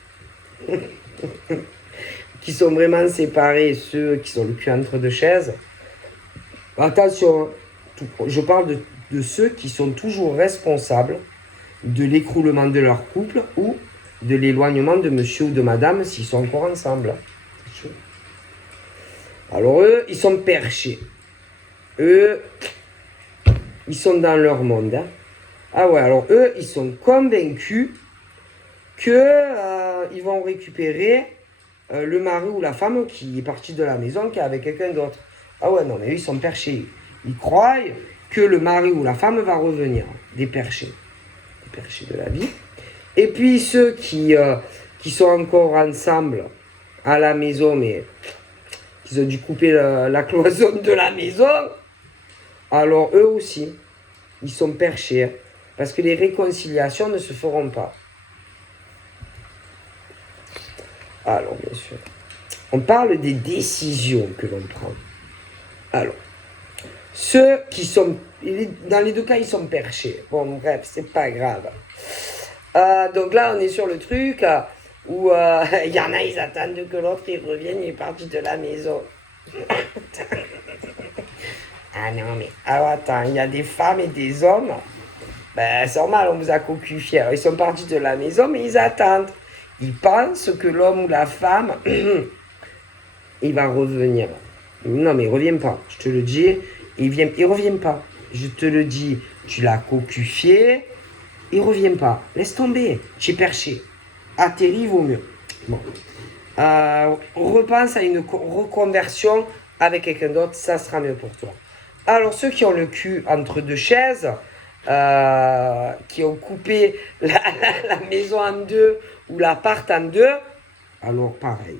qui sont vraiment séparés, ceux qui sont le cul entre deux chaises. Attention, je parle de ceux qui sont toujours responsables de l'écroulement de leur couple ou de l'éloignement de monsieur ou de madame s'ils sont encore ensemble. Alors eux, ils sont perchés. Eux, ils sont dans leur monde. Hein. Ah ouais, alors eux, ils sont convaincus que ils vont récupérer le mari ou la femme qui est parti de la maison, qui est avec quelqu'un d'autre. Ah ouais, non, mais eux, ils sont perchés. Ils croient que le mari ou la femme va revenir. Des perchés de la vie. Et puis ceux qui sont encore ensemble à la maison, mais qui ont dû couper la cloison de la maison, alors eux aussi, ils sont perchés. Hein, parce que les réconciliations ne se feront pas. Alors, bien sûr, on parle des décisions que l'on prend. Alors, ceux qui sont, dans les deux cas, ils sont perchés. Bon, bref, c'est pas grave. Donc là, on est sur le truc où il y en a, ils attendent que l'autre il revienne, il est parti de la maison. Ah non, mais alors attends, il y a des femmes et des hommes. Ben, c'est normal, on vous a cocufié. Alors, ils sont partis de la maison, mais ils attendent. Ils pensent que l'homme ou la femme, il va revenir. Non, mais il ne revient pas. Je te le dis, il ne revient pas. Je te le dis, tu l'as cocufié, il ne revient pas. Laisse tomber, tu es perché. Atterris, vaut mieux. Bon. Repense à une reconversion avec quelqu'un d'autre, ça sera mieux pour toi. Alors, ceux qui ont le cul entre deux chaises, qui ont coupé la maison en deux ou l'appart en deux, alors pareil.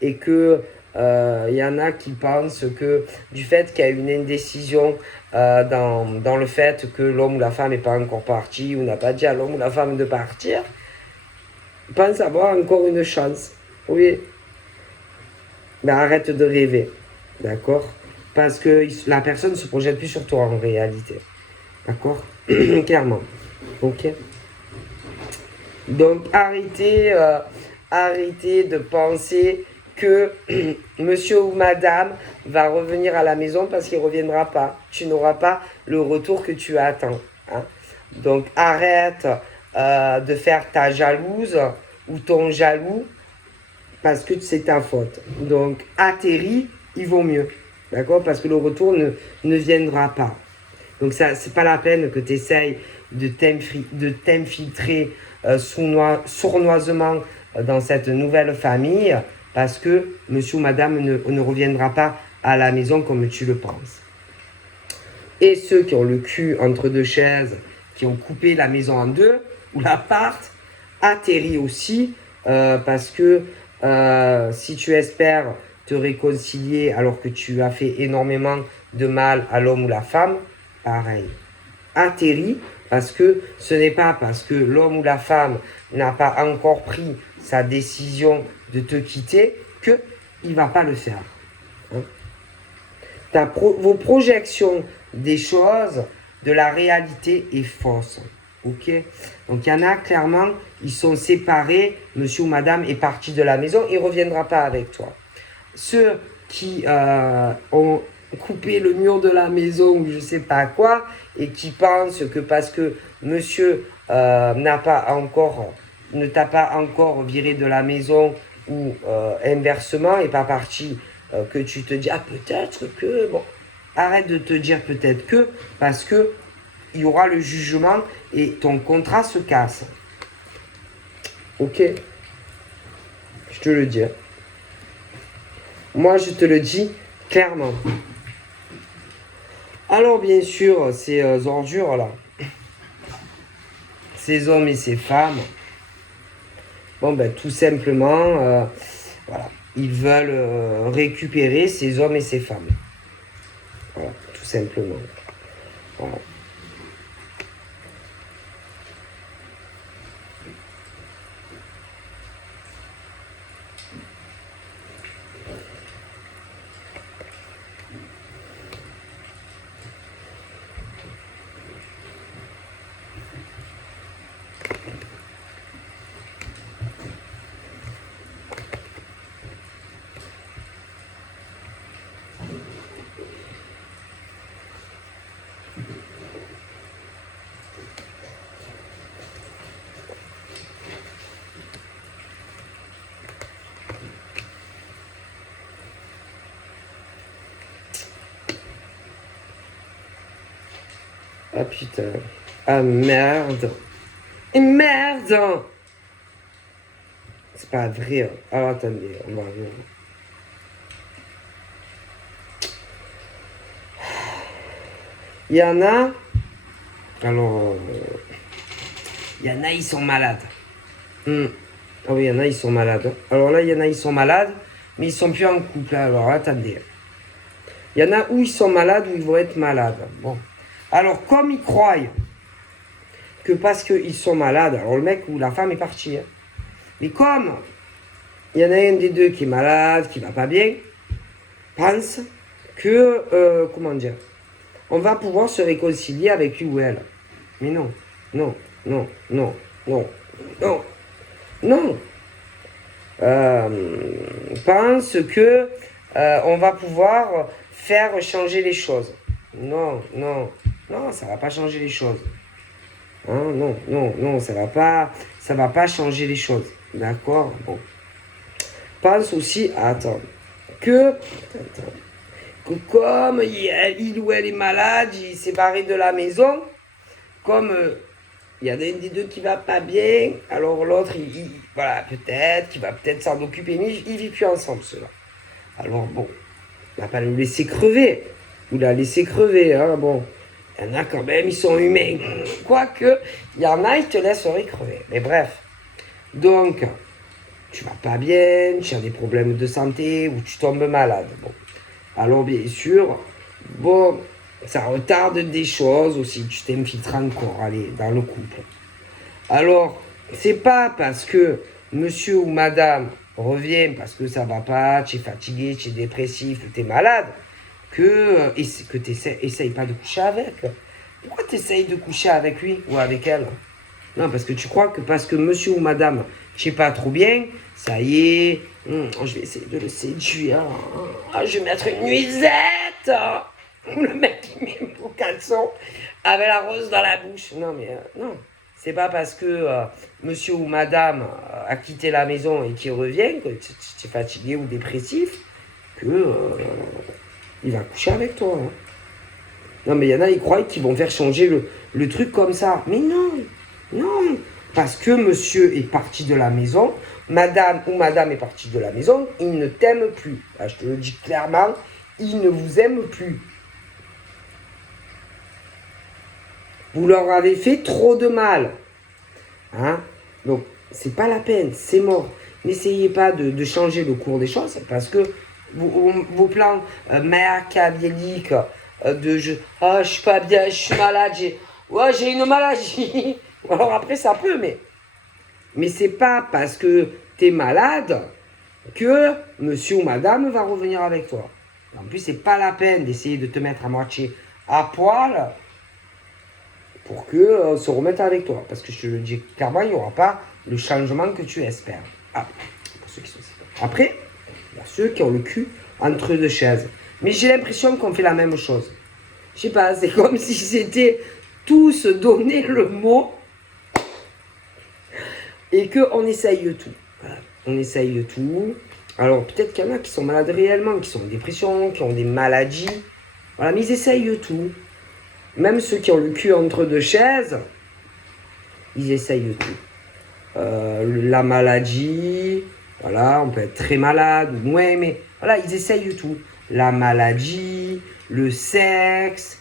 Et que y en a qui pensent que du fait qu'il y a une indécision dans le fait que l'homme ou la femme n'est pas encore parti ou n'a pas dit à l'homme ou la femme de partir, ils pensent avoir encore une chance. Oui. Mais arrête de rêver. D'accord? Parce que la personne ne se projette plus sur toi en réalité. D'accord? Clairement. Ok? Donc arrêtez de penser que monsieur ou madame va revenir à la maison parce qu'il ne reviendra pas. Tu n'auras pas le retour que tu attends. Hein? Donc arrête de faire ta jalouse ou ton jaloux parce que c'est ta faute. Donc atterris, il vaut mieux. D'accord? Parce que le retour ne viendra pas. Donc ça, c'est pas la peine que tu essayes de t'infiltrer sournoisement dans cette nouvelle famille parce que monsieur ou madame ne reviendra pas à la maison comme tu le penses. Et ceux qui ont le cul entre deux chaises, qui ont coupé la maison en deux, ou l'appart, atterrit aussi, parce que si tu espères te réconcilier alors que tu as fait énormément de mal à l'homme ou la femme, pareil. Atterrit parce que ce n'est pas parce que l'homme ou la femme n'a pas encore pris sa décision de te quitter qu'il ne va pas le faire. Hein? Vos projections des choses, de la réalité est fausse. Ok? Donc il y en a clairement, ils sont séparés, monsieur ou madame est parti de la maison, il ne reviendra pas avec toi. Ceux qui ont coupé le mur de la maison ou je ne sais pas quoi, et qui pensent que parce que monsieur ne t'a pas encore viré de la maison ou inversement, et pas parti, que tu te dis, ah peut-être que, bon, arrête de te dire peut-être que, parce que il y aura le jugement et ton contrat se casse. Ok? Je te le dis. Moi, je te le dis clairement. Alors, bien sûr, ces ordures-là, ces hommes et ces femmes, bon, ben, tout simplement, voilà, ils veulent récupérer ces hommes et ces femmes. Voilà, tout simplement. Voilà. Ah putain. Ah merde. Et merde. C'est pas vrai. Alors attendez, on va voir. Il y en a. Alors. Il y en a, ils sont malades. Ah oui, il y en a, ils sont malades. Alors là, il y en a, ils sont malades, mais ils sont plus en couple. Alors attendez. Il y en a où ils sont malades, où ils vont être malades. Bon. Alors, comme ils croient que parce qu'ils sont malades, alors le mec ou la femme est parti. Hein. Mais comme il y en a un des deux qui est malade, qui va pas bien, pense que, comment dire, on va pouvoir se réconcilier avec lui ou elle. Mais non, non, non, non, non, non, non. Pense que on va pouvoir faire changer les choses. Non, non, non, ça va pas changer les choses. Hein, non, non, non, ça va pas changer les choses. D'accord? Bon. Pense aussi, attends, que comme il ou elle est malade, il est séparé de la maison, comme il y en a un des deux qui va pas bien, alors l'autre, voilà, peut-être, qu'il va peut-être s'en occuper, mais ils vivent plus ensemble, ceux-là. Alors bon, on va pas le laisser crever, ou la laisser crever, hein, bon. Il y en a quand même, ils sont humains. Quoique, il y en a, ils te laisseraient crever. Mais bref. Donc, tu vas pas bien, tu as des problèmes de santé, ou tu tombes malade. Bon. Alors, bien sûr, bon, ça retarde des choses aussi. Tu t'infiltres encore, allez, dans le couple. Alors, c'est pas parce que monsieur ou madame revient parce que ça va pas, tu es fatigué, tu es dépressif, tu es malade, que tu essayes pas de coucher avec. Pourquoi tu essayes de coucher avec lui ou avec elle? Non, parce que tu crois que parce que monsieur ou madame, tu sais pas trop bien, ça y est, je vais essayer de le séduire. Je vais mettre une nuisette. Le mec qui met un beau caleçon avec la rose dans la bouche. Non, mais non. C'est pas parce que monsieur ou madame a quitté la maison et qu'il revient, que tu es fatigué ou dépressif, que il va coucher avec toi. Hein. Non, mais il y en a, ils croient qu'ils vont faire changer le truc comme ça. Mais non, non. Parce que monsieur est parti de la maison, madame ou madame est partie de la maison, ils ne t'aiment plus. Là, je te le dis clairement, ils ne vous aiment plus. Vous leur avez fait trop de mal. Hein? Donc, c'est pas la peine, c'est mort. N'essayez pas de changer le cours des choses parce que vos plans machiavéliques je suis pas bien, je suis malade, j'ai une maladie. Alors après, ça peut, mais c'est pas parce que tu es malade que monsieur ou madame va revenir avec toi. En plus, c'est pas la peine d'essayer de te mettre à moitié à poil pour qu'on se remette avec toi. Parce que je te le dis clairement, il n'y aura pas le changement que tu espères. Ah, pour ceux qui sont après, il y a ceux qui ont le cul entre deux chaises. Mais j'ai l'impression qu'on fait la même chose. Je sais pas, c'est comme si c'était tous donné le mot et qu'on essaye tout. Voilà. On essaye tout. Alors peut-être qu'il y en a qui sont malades réellement, qui sont en dépression, qui ont des maladies. Voilà, mais ils essayent tout. Même ceux qui ont le cul entre deux chaises, ils essayent tout. La maladie, voilà, on peut être très malade, ouais, mais voilà, ils essayent tout. La maladie, le sexe,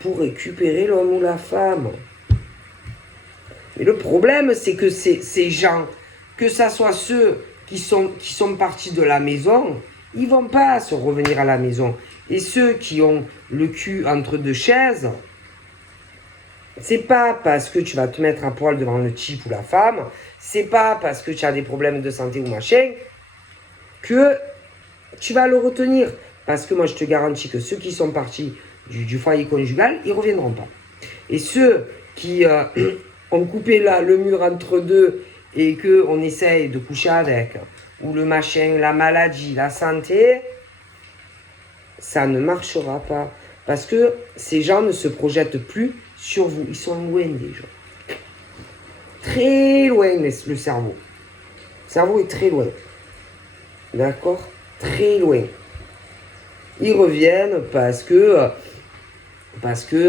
pour récupérer l'homme ou la femme. Mais le problème, c'est que ces gens, que ça soit ceux qui sont partis de la maison, ils vont pas se revenir à la maison. Et ceux qui ont le cul entre deux chaises, c'est pas parce que tu vas te mettre à poil devant le type ou la femme, c'est pas parce que tu as des problèmes de santé ou machin, que tu vas le retenir. Parce que moi, je te garantis que ceux qui sont partis du foyer conjugal, ils reviendront pas. Et ceux qui ont coupé là le mur entre deux et qu'on essaye de coucher avec, ou le machin, la maladie, la santé, ça ne marchera pas. Parce que ces gens ne se projettent plus sur vous. Ils sont loin déjà. Très loin, le cerveau. Le cerveau est très loin. D'accord? Très loin. Ils reviennent parce que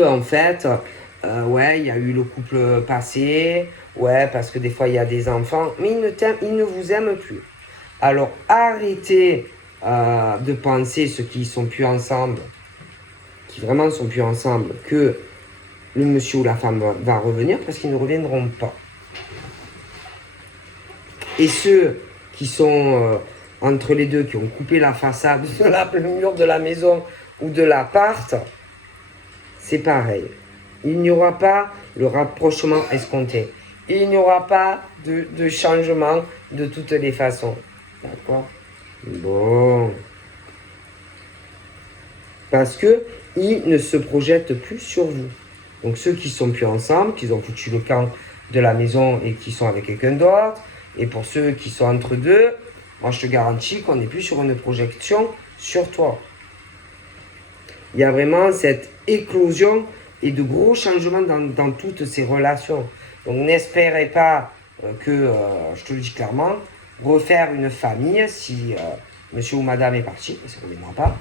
en fait, ouais, il y a eu le couple passé, ouais, parce que des fois il y a des enfants, mais ils ne vous aiment plus. Alors arrêtez de penser ceux qui sont plus ensemble, qui vraiment sont plus ensemble, que le monsieur ou la femme va revenir parce qu'ils ne reviendront pas. Et ceux qui sont entre les deux, qui ont coupé la façade, le mur de la maison ou de l'appart, c'est pareil. Il n'y aura pas le rapprochement escompté. Il n'y aura pas de changement de toutes les façons. D'accord? Bon. Parce que ils ne se projettent plus sur vous. Donc ceux qui sont plus ensemble, qui ont foutu le camp de la maison et qui sont avec quelqu'un d'autre, et pour ceux qui sont entre deux, moi je te garantis qu'on n'est plus sur une projection sur toi. Il y a vraiment cette éclosion et de gros changements dans toutes ces relations. Donc n'espérez pas que, je te le dis clairement, refaire une famille si monsieur ou madame est parti, parce qu'on ne reviendra pas.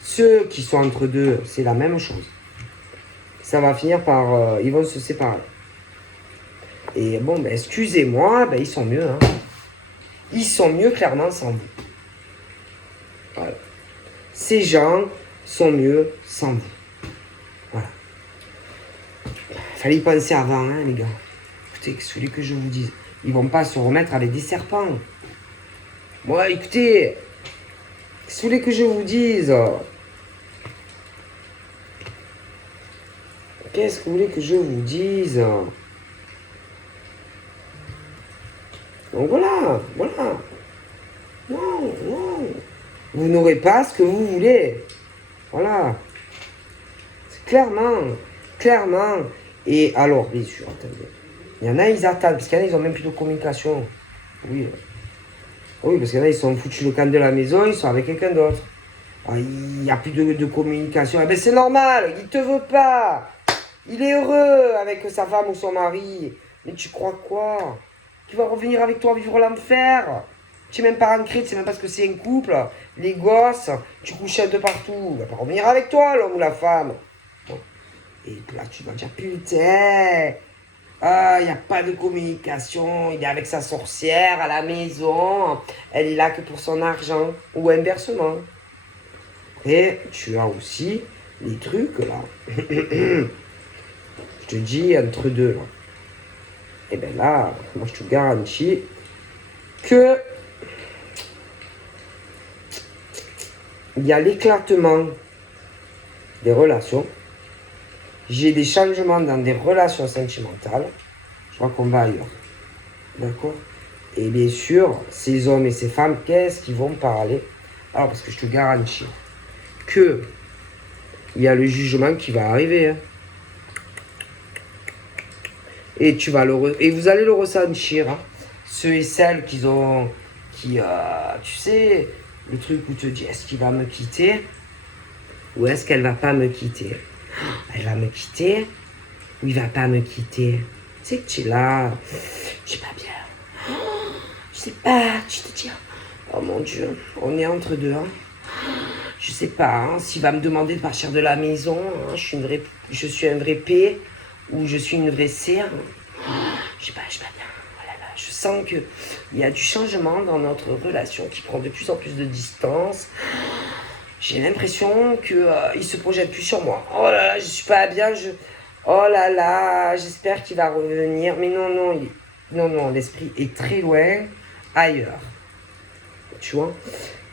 Ceux qui sont entre deux, c'est la même chose. Ça va finir par... ils vont se séparer. Et bon, ben, excusez-moi, ben, ils sont mieux. Hein. Ils sont mieux clairement sans vous. Voilà. Ces gens sont mieux sans vous. Voilà. Fallait y penser avant, hein, les gars. Écoutez, ce que je vous dise. Ils vont pas se remettre avec des serpents. Moi, écoutez, qu'est-ce que vous voulez que je vous dise? Qu'est-ce que vous voulez que je vous dise? Donc voilà. Non. Vous n'aurez pas ce que vous voulez. Voilà. C'est clairement. Et alors, bien sûr, attendez. Il y en a, ils attendent, parce qu'il y en a, ils n'ont même plus de communication. Oui, parce qu'il y en a, ils sont foutus le camp de la maison, ils sont avec quelqu'un d'autre. Il n'y a plus de communication. Eh bien, c'est normal, il ne te veut pas. Il est heureux avec sa femme ou son mari. Mais tu crois quoi? Qu'il va revenir avec toi vivre l'enfer? Tu n'es même pas ancré, tu sais même pas ce que c'est un couple. Les gosses, tu couches de partout. Il va pas revenir avec toi, l'homme ou la femme. Bon. Et là, tu vas dire, putain, Ah, il n'y a pas de communication, il est avec sa sorcière à la maison, elle est là que pour son argent, ou inversement. Et tu as aussi les trucs là. Je te dis entre deux là. Et bien là, moi je te garantis que il y a l'éclatement des relations. J'ai des changements dans des relations sentimentales. Je crois qu'on va ailleurs. D'accord? Et bien sûr, ces hommes et ces femmes, qu'est-ce qu'ils vont parler? Alors, parce que je te garantis que il y a le jugement qui va arriver. Hein. Et et vous allez le ressentir. Hein. Ceux et celles qui ont, tu sais, le truc où tu te dis, est-ce qu'il va me quitter ou est-ce qu'elle va pas me quitter? Elle va me quitter ou il va pas me quitter? Tu sais que tu es là, je sais pas bien. Je sais pas, tu te dis, oh mon Dieu, on est entre deux. Hein. Je sais pas hein, s'il va me demander de partir de la maison. Hein, je suis un vrai P ou je suis une vraie C. Hein. Je sais pas bien. Oh là là, je sens qu'il y a du changement dans notre relation qui prend de plus en plus de distance. J'ai l'impression qu'il se projette plus sur moi. Oh là là, je suis pas bien. Oh là là, j'espère qu'il va revenir. Mais non, l'esprit est très loin, ailleurs. Tu vois?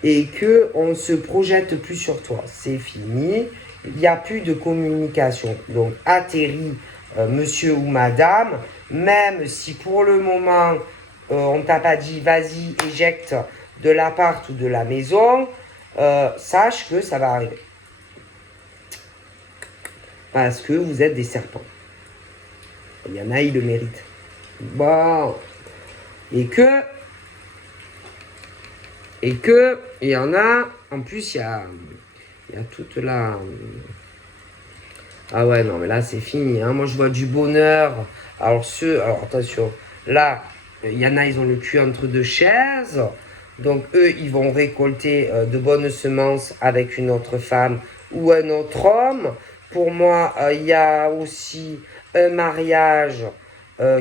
Et qu'on se projette plus sur toi. C'est fini. Il n'y a plus de communication. Donc, atterris, monsieur ou madame, même si pour le moment, on t'a pas dit, vas-y, éjecte de l'appart ou de la maison, sache que ça va arriver. Parce que vous êtes des serpents. Il y en a, ils le méritent. Bon. Et que, il y en a, en plus, il y a toute la... Ah ouais, non, mais là, c'est fini. Hein. Moi, je vois du bonheur. Alors, attention, là, il y en a, ils ont le cul entre deux chaises. Donc, eux, ils vont récolter de bonnes semences avec une autre femme ou un autre homme. Pour moi, il y a aussi un mariage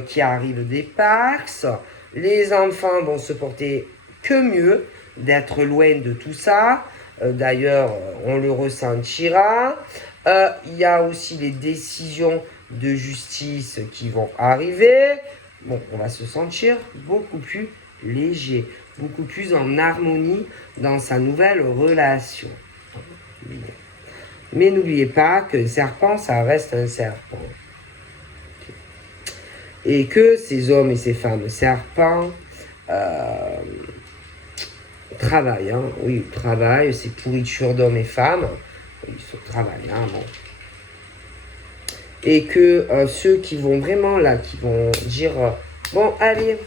qui arrive des Pax. Les enfants vont se porter que mieux d'être loin de tout ça. D'ailleurs, on le ressentira. Il y a aussi les décisions de justice qui vont arriver. Bon, on va se sentir beaucoup plus léger, beaucoup plus en harmonie dans sa nouvelle relation. Mais n'oubliez pas que le serpent, ça reste un serpent. Et que ces hommes et ces femmes serpents travaillent. Hein. Oui, travaillent, c'est pourriture d'hommes et femmes. Ils se travaillent. Hein, bon. Et que ceux qui vont vraiment là, qui vont dire bon, allez,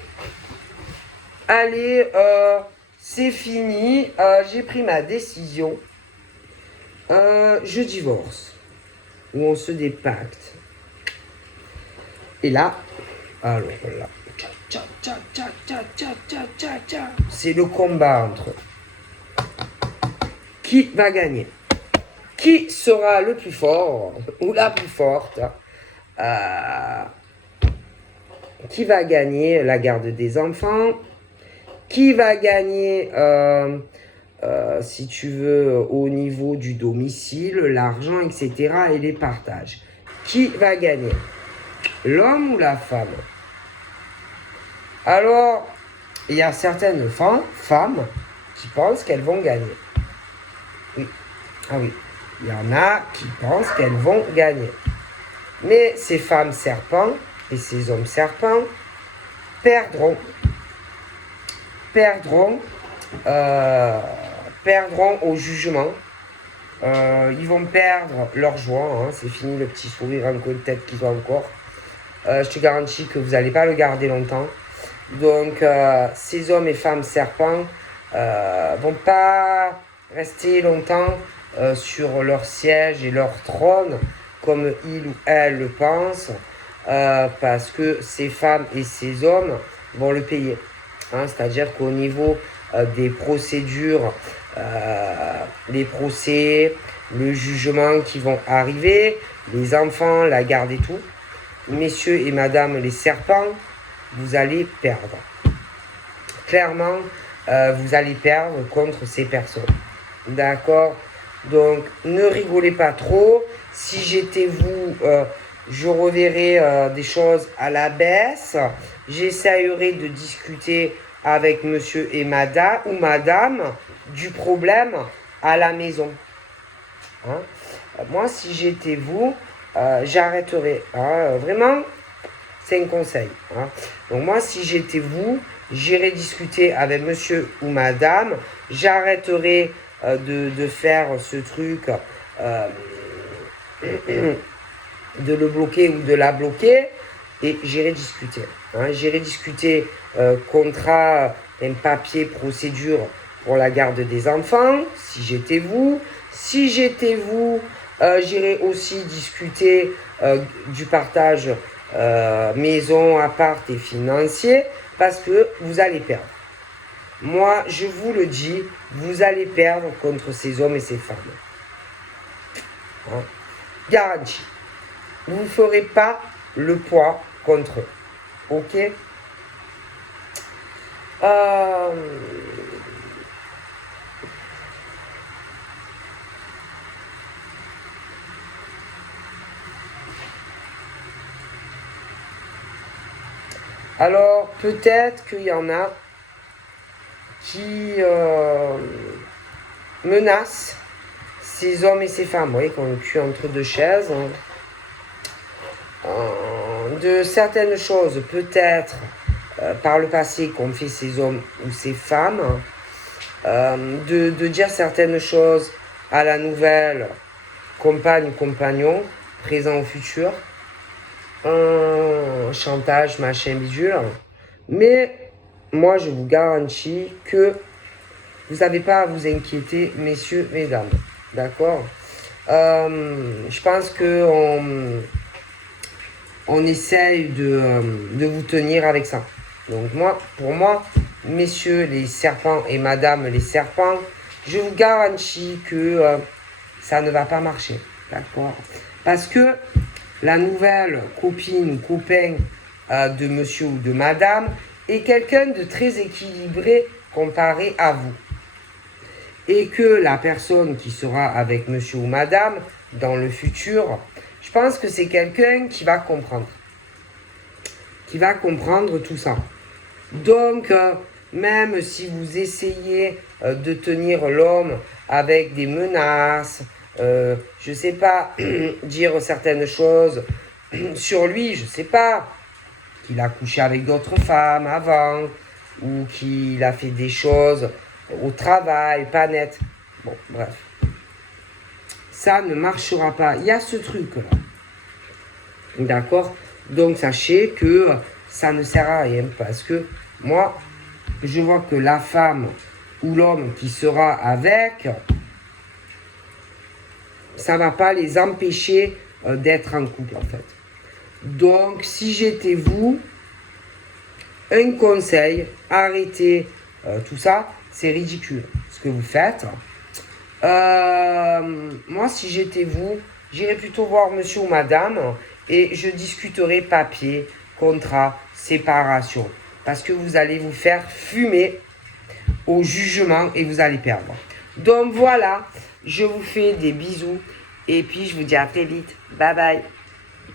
c'est fini, j'ai pris ma décision, je divorce, ou on se dépacte. Et là, alors là, c'est le combat entre eux. Qui va gagner? Qui sera le plus fort ou la plus forte? Qui va gagner la garde des enfants? Qui va gagner, si tu veux, au niveau du domicile, l'argent, etc. et les partages? Qui va gagner? L'homme ou la femme? Alors, il y a certaines femmes qui pensent qu'elles vont gagner. Oui. Ah oui. Il y en a qui pensent qu'elles vont gagner. Mais ces femmes serpents et ces hommes serpents perdront au jugement. Ils vont perdre leur joie. Hein. C'est fini le petit sourire en coin de tête qu'ils ont encore. Je te garantis que vous n'allez pas le garder longtemps. Donc, ces hommes et femmes serpents vont pas rester longtemps sur leur siège et leur trône comme ils ou elles le pensent, parce que ces femmes et ces hommes vont le payer. Hein, c'est-à-dire qu'au niveau des procédures, les procès, le jugement qui vont arriver, les enfants, la garde et tout, messieurs et madame les serpents, vous allez perdre. Clairement, vous allez perdre contre ces personnes. D'accord? Donc, ne rigolez pas trop. Si j'étais vous, je reverrais des choses à la baisse. J'essayerai de discuter avec monsieur et madame ou madame du problème à la maison. Hein? Moi, si j'étais vous, j'arrêterais. Hein? Vraiment, c'est un conseil. Hein? Donc moi, si j'étais vous, j'irais discuter avec monsieur ou madame. J'arrêterais de faire ce truc, de le bloquer ou de la bloquer. Et j'irai discuter. Hein? J'irai discuter contrat, un papier, procédure pour la garde des enfants, si j'étais vous. Si j'étais vous, j'irai aussi discuter du partage maison, appart et financier, parce que vous allez perdre. Moi, je vous le dis, vous allez perdre contre ces hommes et ces femmes. Hein? Garantie. Vous ne ferez pas le poids contre eux. Ok? Alors, peut-être qu'il y en a qui menacent ces hommes et ces femmes, vous voyez, qu'on est cul entre deux chaises, de certaines choses, peut-être par le passé qu'ont fait ces hommes ou ces femmes, de dire certaines choses à la nouvelle compagne ou compagnon, présent ou futur, chantage, machin, bidule. Mais moi, je vous garantis que vous n'avez pas à vous inquiéter, messieurs, mesdames. D'accord? Je pense que on essaye de vous tenir avec ça. Donc moi, pour moi, messieurs les serpents et madame les serpents, je vous garantis que ça ne va pas marcher. D'accord? Parce que la nouvelle copine ou copain de monsieur ou de madame est quelqu'un de très équilibré comparé à vous. Et que la personne qui sera avec monsieur ou madame dans le futur, je pense que c'est quelqu'un qui va comprendre. Qui va comprendre tout ça. Donc, même si vous essayez de tenir l'homme avec des menaces, je sais pas, dire certaines choses sur lui, je sais pas, qu'il a couché avec d'autres femmes avant, ou qu'il a fait des choses au travail, pas net. Bon, bref. Ça ne marchera pas. Il y a ce truc-là. D'accord? Donc, sachez que ça ne sert à rien, parce que moi, je vois que la femme ou l'homme qui sera avec, ça ne va pas les empêcher d'être en couple, en fait. Donc, si j'étais vous, un conseil, arrêtez tout ça, c'est ridicule ce que vous faites. Moi, si j'étais vous, j'irais plutôt voir monsieur ou madame et je discuterai papier, contrat, séparation. Parce que vous allez vous faire fumer au jugement et vous allez perdre. Donc voilà, je vous fais des bisous et puis je vous dis à très vite. Bye bye.